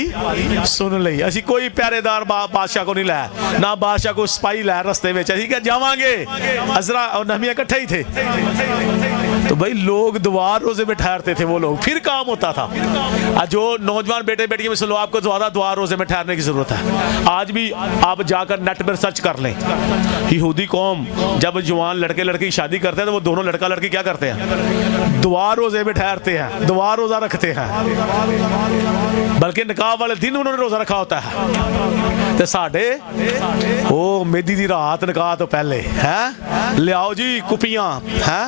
सुन ली। असी कोई प्यारेदार बादशाह को नहीं लाया, ना बादशाह को सिपाही लाया रस्ते में, असी क्या जावांगे। अजरा और नहमिया इकट्ठे ही थे। तो भाई लोग दुआ रोजे में ठहरते थे, वो लोग फिर काम होता था। जो नौजवान बेटे बेटियां में से लो, आपको ज्यादा दुआ रोजे में ठहरने की जरूरत है। आज भी आप जाकर नेट पर सर्च कर लें, यहूदी कौम जब जवान लड़के लड़की की शादी करते हैं तो वो दोनों लड़का लड़की क्या करते हैं, दुआ रोजे में ठहरते हैं, दुआ रोजा रखते हैं, बल्कि निकाह वाले दिन उन्होंने रोजा रखा होता है। तो साडे ओ मेदी दी रात निकाह तो पहले है लियाओ जी कुपियां है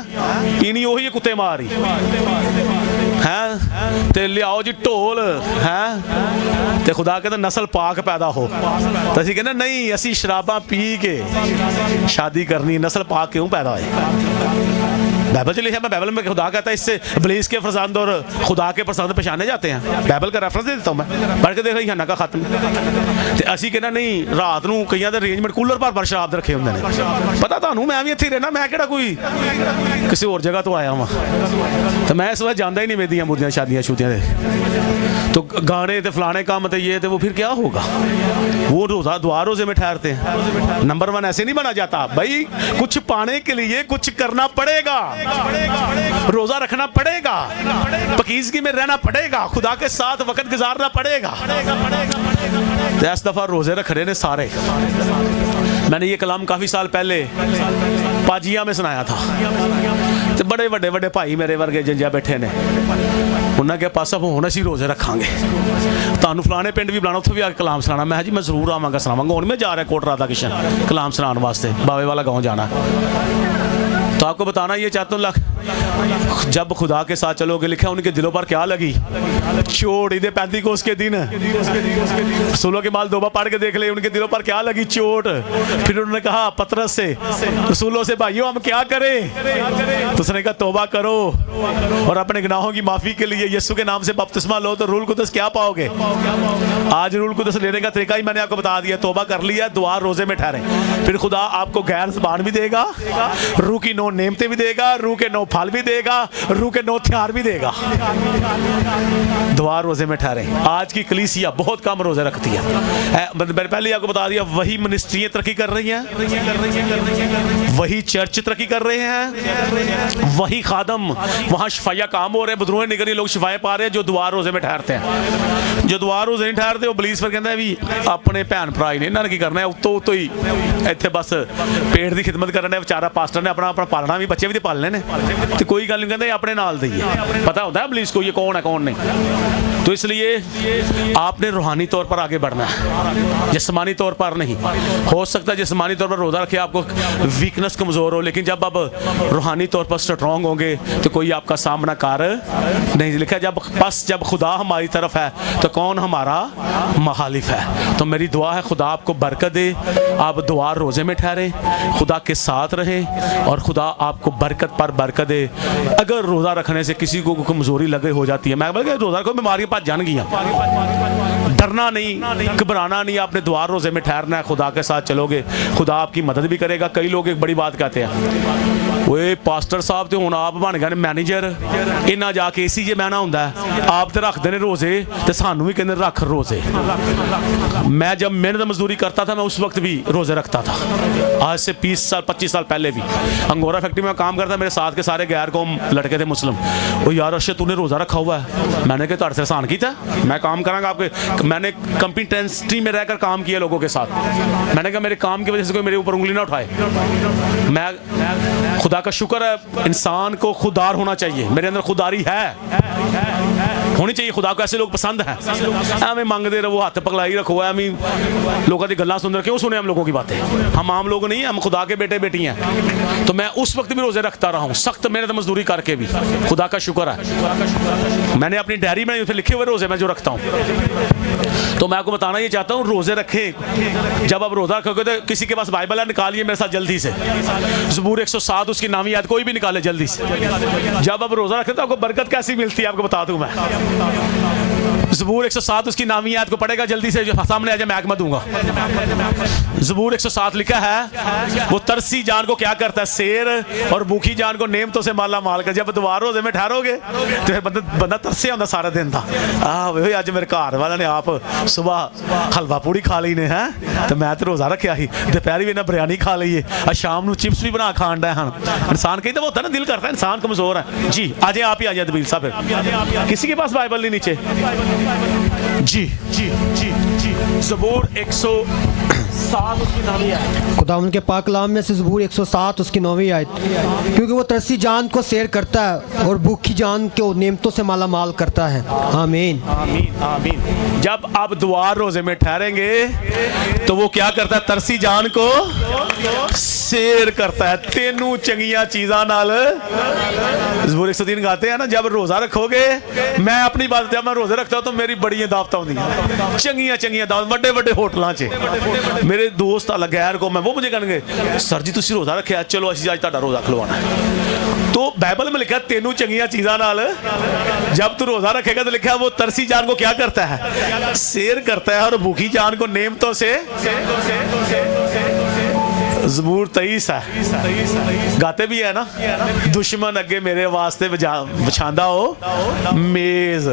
पीनी, वही कुत्ते मारी है, ते लियाओ जी ढोल है, ते खुदा कहते नस्ल पाक पैदा हो। तो असी कहते नहीं, असी शराबा पी के शादी करनी, नस्ल पाक क्यों पैदा होए। बाइबल से लिखा, मैं बाइबल में खुदा कहता है इससे इब्लीस के फरजंद और खुदा के फरजंद पहचाने जाते हैं। बाइबल का रेफरेंस दे देता हूँ मैं, पढ़ के देख रही हन्ना का खत्म। ते असी कहना नहीं, रात नूं कईयां दे अरेंजमेंट कूलर भर शराब दे रखे हुंदे ने। पता तुहानूं मैं भी इत्थे रहना, मैं किहड़ा कोई किसी होर जगह तो आया वां, तो मैं इस वक्त जांदा ही नहीं मेदियां मुर्दियां शादियां शूदियां दे, तो गाने ते फलाने काम ते ये, तो वो फिर क्या होगा। वो रोजा दुआ रोजे में ठहरते हैं। नंबर 1 ऐसे नहीं बना जाता भाई, कुछ पाने के लिए कुछ करना पड़ेगा, रोजा रखना पड़ेगा, पकीजगी में रहना पड़ेगा, खुदा के साथ वक्त गुजारना पड़ेगा। तो इस दफा रोजे रख रहे ने सारे। मैंने ये कलाम काफी साल पहले पाजिया में सुनाया था, तो बड़े बड़े बड़े भाई मेरे वर्गे जिंजा बैठे ने, उन्होंने कहा पासा हुण असीं रोजे रखांगे, तुहानूं फलाने पिंड भी बुलाना, उत्थे भी आके कलाम सुनाना। मैं जी मैं जरूर आवांगा, सुनावांगा। हुण मैं जा रहा कोट राधा किशन कलाम सुनाने वास्ते, बावे वाला गाँव जाना। तो आपको बताना ये चाहता हूँ, जब खुदा के साथ चलोगे, लिखा उनके दिलों पर क्या लगी, चोट। ईद पेंतीकोस के दिन रसूलों के माल दोबा पढ़ के देख ले, उनके दिलों पर क्या लगी, चोट। फिर उन्होंने कहा पतरस से, रसूलों से, भाइयों हम क्या करें। तो उसने कहा तौबा करो और अपने गुनाहों की माफी के लिए यीशु के नाम से बपतिस्मा लो, तो रूल कुदस क्या पाओगे। आज रूल कुदस लेने का तरीका ही मैंने आपको बता दिया। तौबा कर लिया, दुआ रोजे में ठहरे, फिर खुदा आपको गैर ज़बान भी देगा, रूह की 9 नेमतें भी देगा, रूह के 9 फल भी देगा, रूह के 9 हथियार भी देगा। दुआ रोजे में ठहरे। आज की कलीसिया बहुत कम रोजे रखती है। मैंने पहले आपको बता दिया, वही मिनिस्ट्रियां तरक्की कर रही हैं, वही चर्च तरक्की कर रहे हैं, वही खादम वहाँ शफाया काम हो रहे हैं, बदरूहें निकल रही, लोग शफाए पा रहे हैं, जो दुआ रोजे में ठहरते हैं। जो दुआ रोजे नहीं ठहरते, वो पुलिस पर कहता है भी अपने भैन भरा ही ने, इन्होंने की करना है, उत्तों ही इतने बस पेट की खिदमत करना है। बेचारा पास्टर ने अपना पालना भी, बच्चे भी तो पालने ने, तो कोई गल नहीं, कहते अपने नाल दी है। पता होता है पुलिस को ये कौन है कौन नहीं। तो इसलिए आपने रूहानी तौर पर आगे बढ़ना है, जिस्मानी तौर पर नहीं। हो सकता है जिस्मानी तौर पर रोज़ा रखे आपको वीकनेस कमज़ोर हो, लेकिन जब आप रूहानी तौर पर स्ट्रॉन्ग होंगे तो कोई आपका सामना कर नहीं। लिखा जब खुदा हमारी तरफ है तो कौन हमारा मुखालिफ है। तो मेरी दुआ है खुदा आपको बरकत दे, आप दुआ रोज़े में ठहरें, खुदा के साथ रहें और खुदा आपको बरकत पर बरकत दे। अगर रोज़ा रखने से किसी को कमज़ोरी लगे हो जाती है, मैं बोल रोज़ा रखो बीमारियाँ पास जान गई, डरना नहीं, घबराना नहीं, आपने दुआ रोज़े में ठहरना है, खुदा के साथ चलोगे खुदा आपकी मदद भी करेगा। कई लोग एक बड़ी बात कहते हैं, वो पास्टर साहब तो हूँ आप बन गए मैनेजर, इन्ना जाके इसी जे बहना होंगे, आप तो रखते हैं रोज़े तो सानू भी कहते रख रोज़े। मैं जब मेहनत मजदूरी करता था मैं उस वक्त भी रोज़े रखता था, आज से 20 साल 25 साल पहले भी। अंगोरा फैक्ट्री में काम करता, मेरे साथ के सारे गैर कौम लड़के थे मुस्लिम। वो यार अर्शद तूने रोज़ा रखा हुआ है, मैंने कहा तुहाडे से आसान किया, मैं काम करांगा आपके। मैंने कंपिटेंसी में रहकर काम किया लोगों के साथ, मैंने कहा मेरे काम की वजह से कोई मेरे ऊपर उंगली ना उठाए। मैं खुदा का शुक्र है, इंसान को खुदार होना चाहिए, मेरे अंदर खुदारी है, होनी चाहिए। खुदा को ऐसे लोग पसंद हैं, हमें मांगते रहो, हाथ पकड़ाई रखो, हमें लोगों की गल्लां सुन रहे, क्यों सुने हम लोगों की बातें। हम आम लोग नहीं, हम खुदा के बेटे बेटी हैं। तो मैं उस वक्त भी रोज़े रखता रहा हूँ, सख्त मेहनत मजदूरी करके भी, खुदा का शुक्र है। मैंने अपनी डायरी में लिखे हुए रोज़े मैं जो रखता हूँ। तो मैं आपको बताना ये चाहता हूँ, रोज़े रखें। जब आप रोज़ा रखोगे तो किसी के पास बाइबल है, निकालिए मेरे साथ जल्दी से, ज़बूर 107 उसकी नामी याद, कोई भी निकाले जल्दी से। जब आप रोज़ा रखें तो आपको बरकत कैसी मिलती है आपको बता दूँ मैं। ज़बूर 107 उसकी नामी याद को पढ़ेगा जल्दी से, जो सामने आ जाए मैं आगमा दूंगा। ज़बूर 107 लिखा है, वो तरसी जान को क्या करता है, शेर और भूखी जान को नेमतों से माला माल कर। जब दुआ रोज़े में ठहरोगे तो फिर बंदा तरसे होता सारा दिन था। वही अज मेरे घर वाले ने आप सुबह हलवा पूड़ी खा ली ने है, तो मैं तो रोज़ा रखा ही, दोपहरी भी ना बिरयानी खा ली है, शाम को चिप्स भी बना खान डे हैं। इंसान कहता वो होता है ना, दिल करता है, इंसान कमज़ोर है। जी आज आप ही आ जाए दबील साहब, किसी के पास बाइबल नहीं नीचे। जी जी जी जी ज़बूर 107 उसकी 9वीं आयत, खुदा उनके पाक कलाम में से ज़बूर 107 उसकी 9वीं आयत, क्योंकि वो तरसी जान को सैर करता है और भूखी जान को नेमतों से माला माल करता है। आमीन आमीन आमीन। जब आप दुआ रोज़े में ठहरेंगे तो वो क्या करता है, तरसी जान को सैर करता है तेनू चंगियां चीज़ां नाल। ज़बूर 103 गाते हैं ना, जब रोज़ा रखोगे, मैं अपनी बात जब मैं रोज़े रखता हूँ तो मेरी बड़ी दावतां होंदियां, चंगियां चंगियां दावत, बड़े बड़े होटलों च। मेरे दोस्त अलग गैर को मैं, वो मुझे कहेंगे सर जी तुसी रोज़ा रखे, चलो असीं अज तुहाडा रोज़ा खलवाना है। तो बाइबल में लिखा तेनू चंगियां चीज़ां नाल, जब तू रोज़ा रखेगा तो लिखा वो तरसी जान को क्या करता है, सैर करता है और भूखी जान को नेमतों से। ज़बूर 23 है, गाते भी है ना, दुश्मन अगे मेरे वास्ते बिछांदा हो मेज,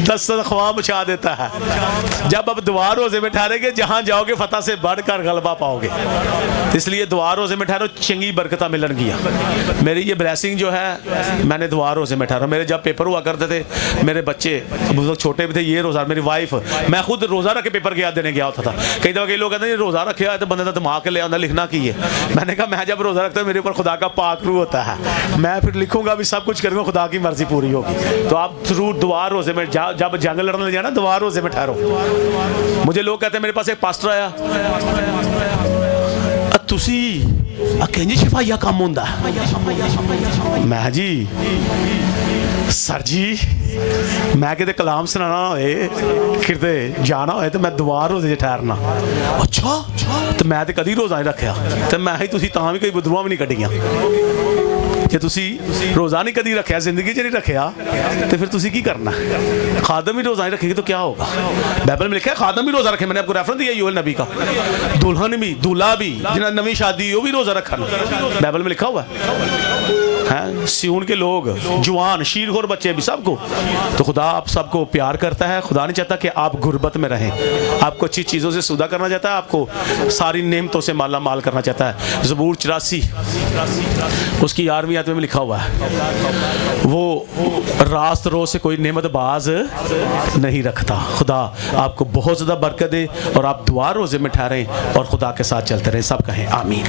दस्तरखान ख्वाह बिछा देता है। जब अब दुआ रोज़े में ठहरेंगे, जहाँ जाओगे फतह से बढ़कर गलबा पाओगे। इसलिए दुआ रोज़े में ठहरो, चंगी बरकता मिलन गिया। मेरी ये ब्लेसिंग जो है, मैंने दुआ रोज़े में ठहरा। मेरे जब पेपर हुआ करते थे, मेरे बच्चे बहुत छोटे भी थे, ये रोज़ा, मेरी वाइफ, मैं खुद रोज़ा रख के पेपर के याद देने गया होता था। कई दफ़ा कई लोग कहते हैं रोज़ा रखे है तो बंदे का दिमाग ले आता, लिखना की है। मैंने कहा मैं जब रोज़ा रखता हूँ मेरे ऊपर खुदा का पाक रूह होता है, मैं फिर लिखूंगा भी, सब कुछ करूँगा, खुदा की मर्जी पूरी होगी। तो आप जरूर दुआ रोज़े में जब जंग लड़ने जाना, दुआ रोज़े में ठहरो। मुझे लोग कहते हैं, मेरे पास एक पास्टर आया, तुसी अकेंजी शिफाइया काम होंदा, मैं जी सर जी मैं किते कलाम सुनाना होए, किते जाना होए तो मैं दुआ रोज़े ठहरना। अच्छा तो मैं तो कदी रोज़ा नहीं रखा, तो मैं ही तुसी तां भी कोई बदरुआं भी नहीं कड्डियां। जे तुसी रोज़ा नहीं कदी रखा, जिंदगी च नहीं रखा, तो फिर तुसी की करना। खादम ही रोज़ा नहीं रखेगी तो क्या होगा। बाइबल में लिखा है खादम भी रोज़ा रखे, मैंने आपको रेफरेंस दिया यूएल नबी का। दुल्हन भी, दूल्हा भी, जिन्हें नवी शादी वो भी रोज़ा रखा, बाइबल में लिखा हुआ है। सियून के लोग, जवान शीरखोर बच्चे भी, सबको। तो खुदा आप सबको प्यार करता है। खुदा नहीं चाहता कि आप गुर्बत में रहें, आपको अच्छी चीज़ों से सौदा करना चाहता है, आपको सारी नेमतों से माला माल करना चाहता है। ज़बूर 84 उसकी 11वीं आयत में लिखा हुआ है, वो रास्त रोज़ से कोई नेमत बाज नहीं रखता। खुदा आपको बहुत ज़्यादा बरकत दे और आप दुआ रोज़े में ठहरें और खुदा के साथ चलते रहें। सब कहें आमीन।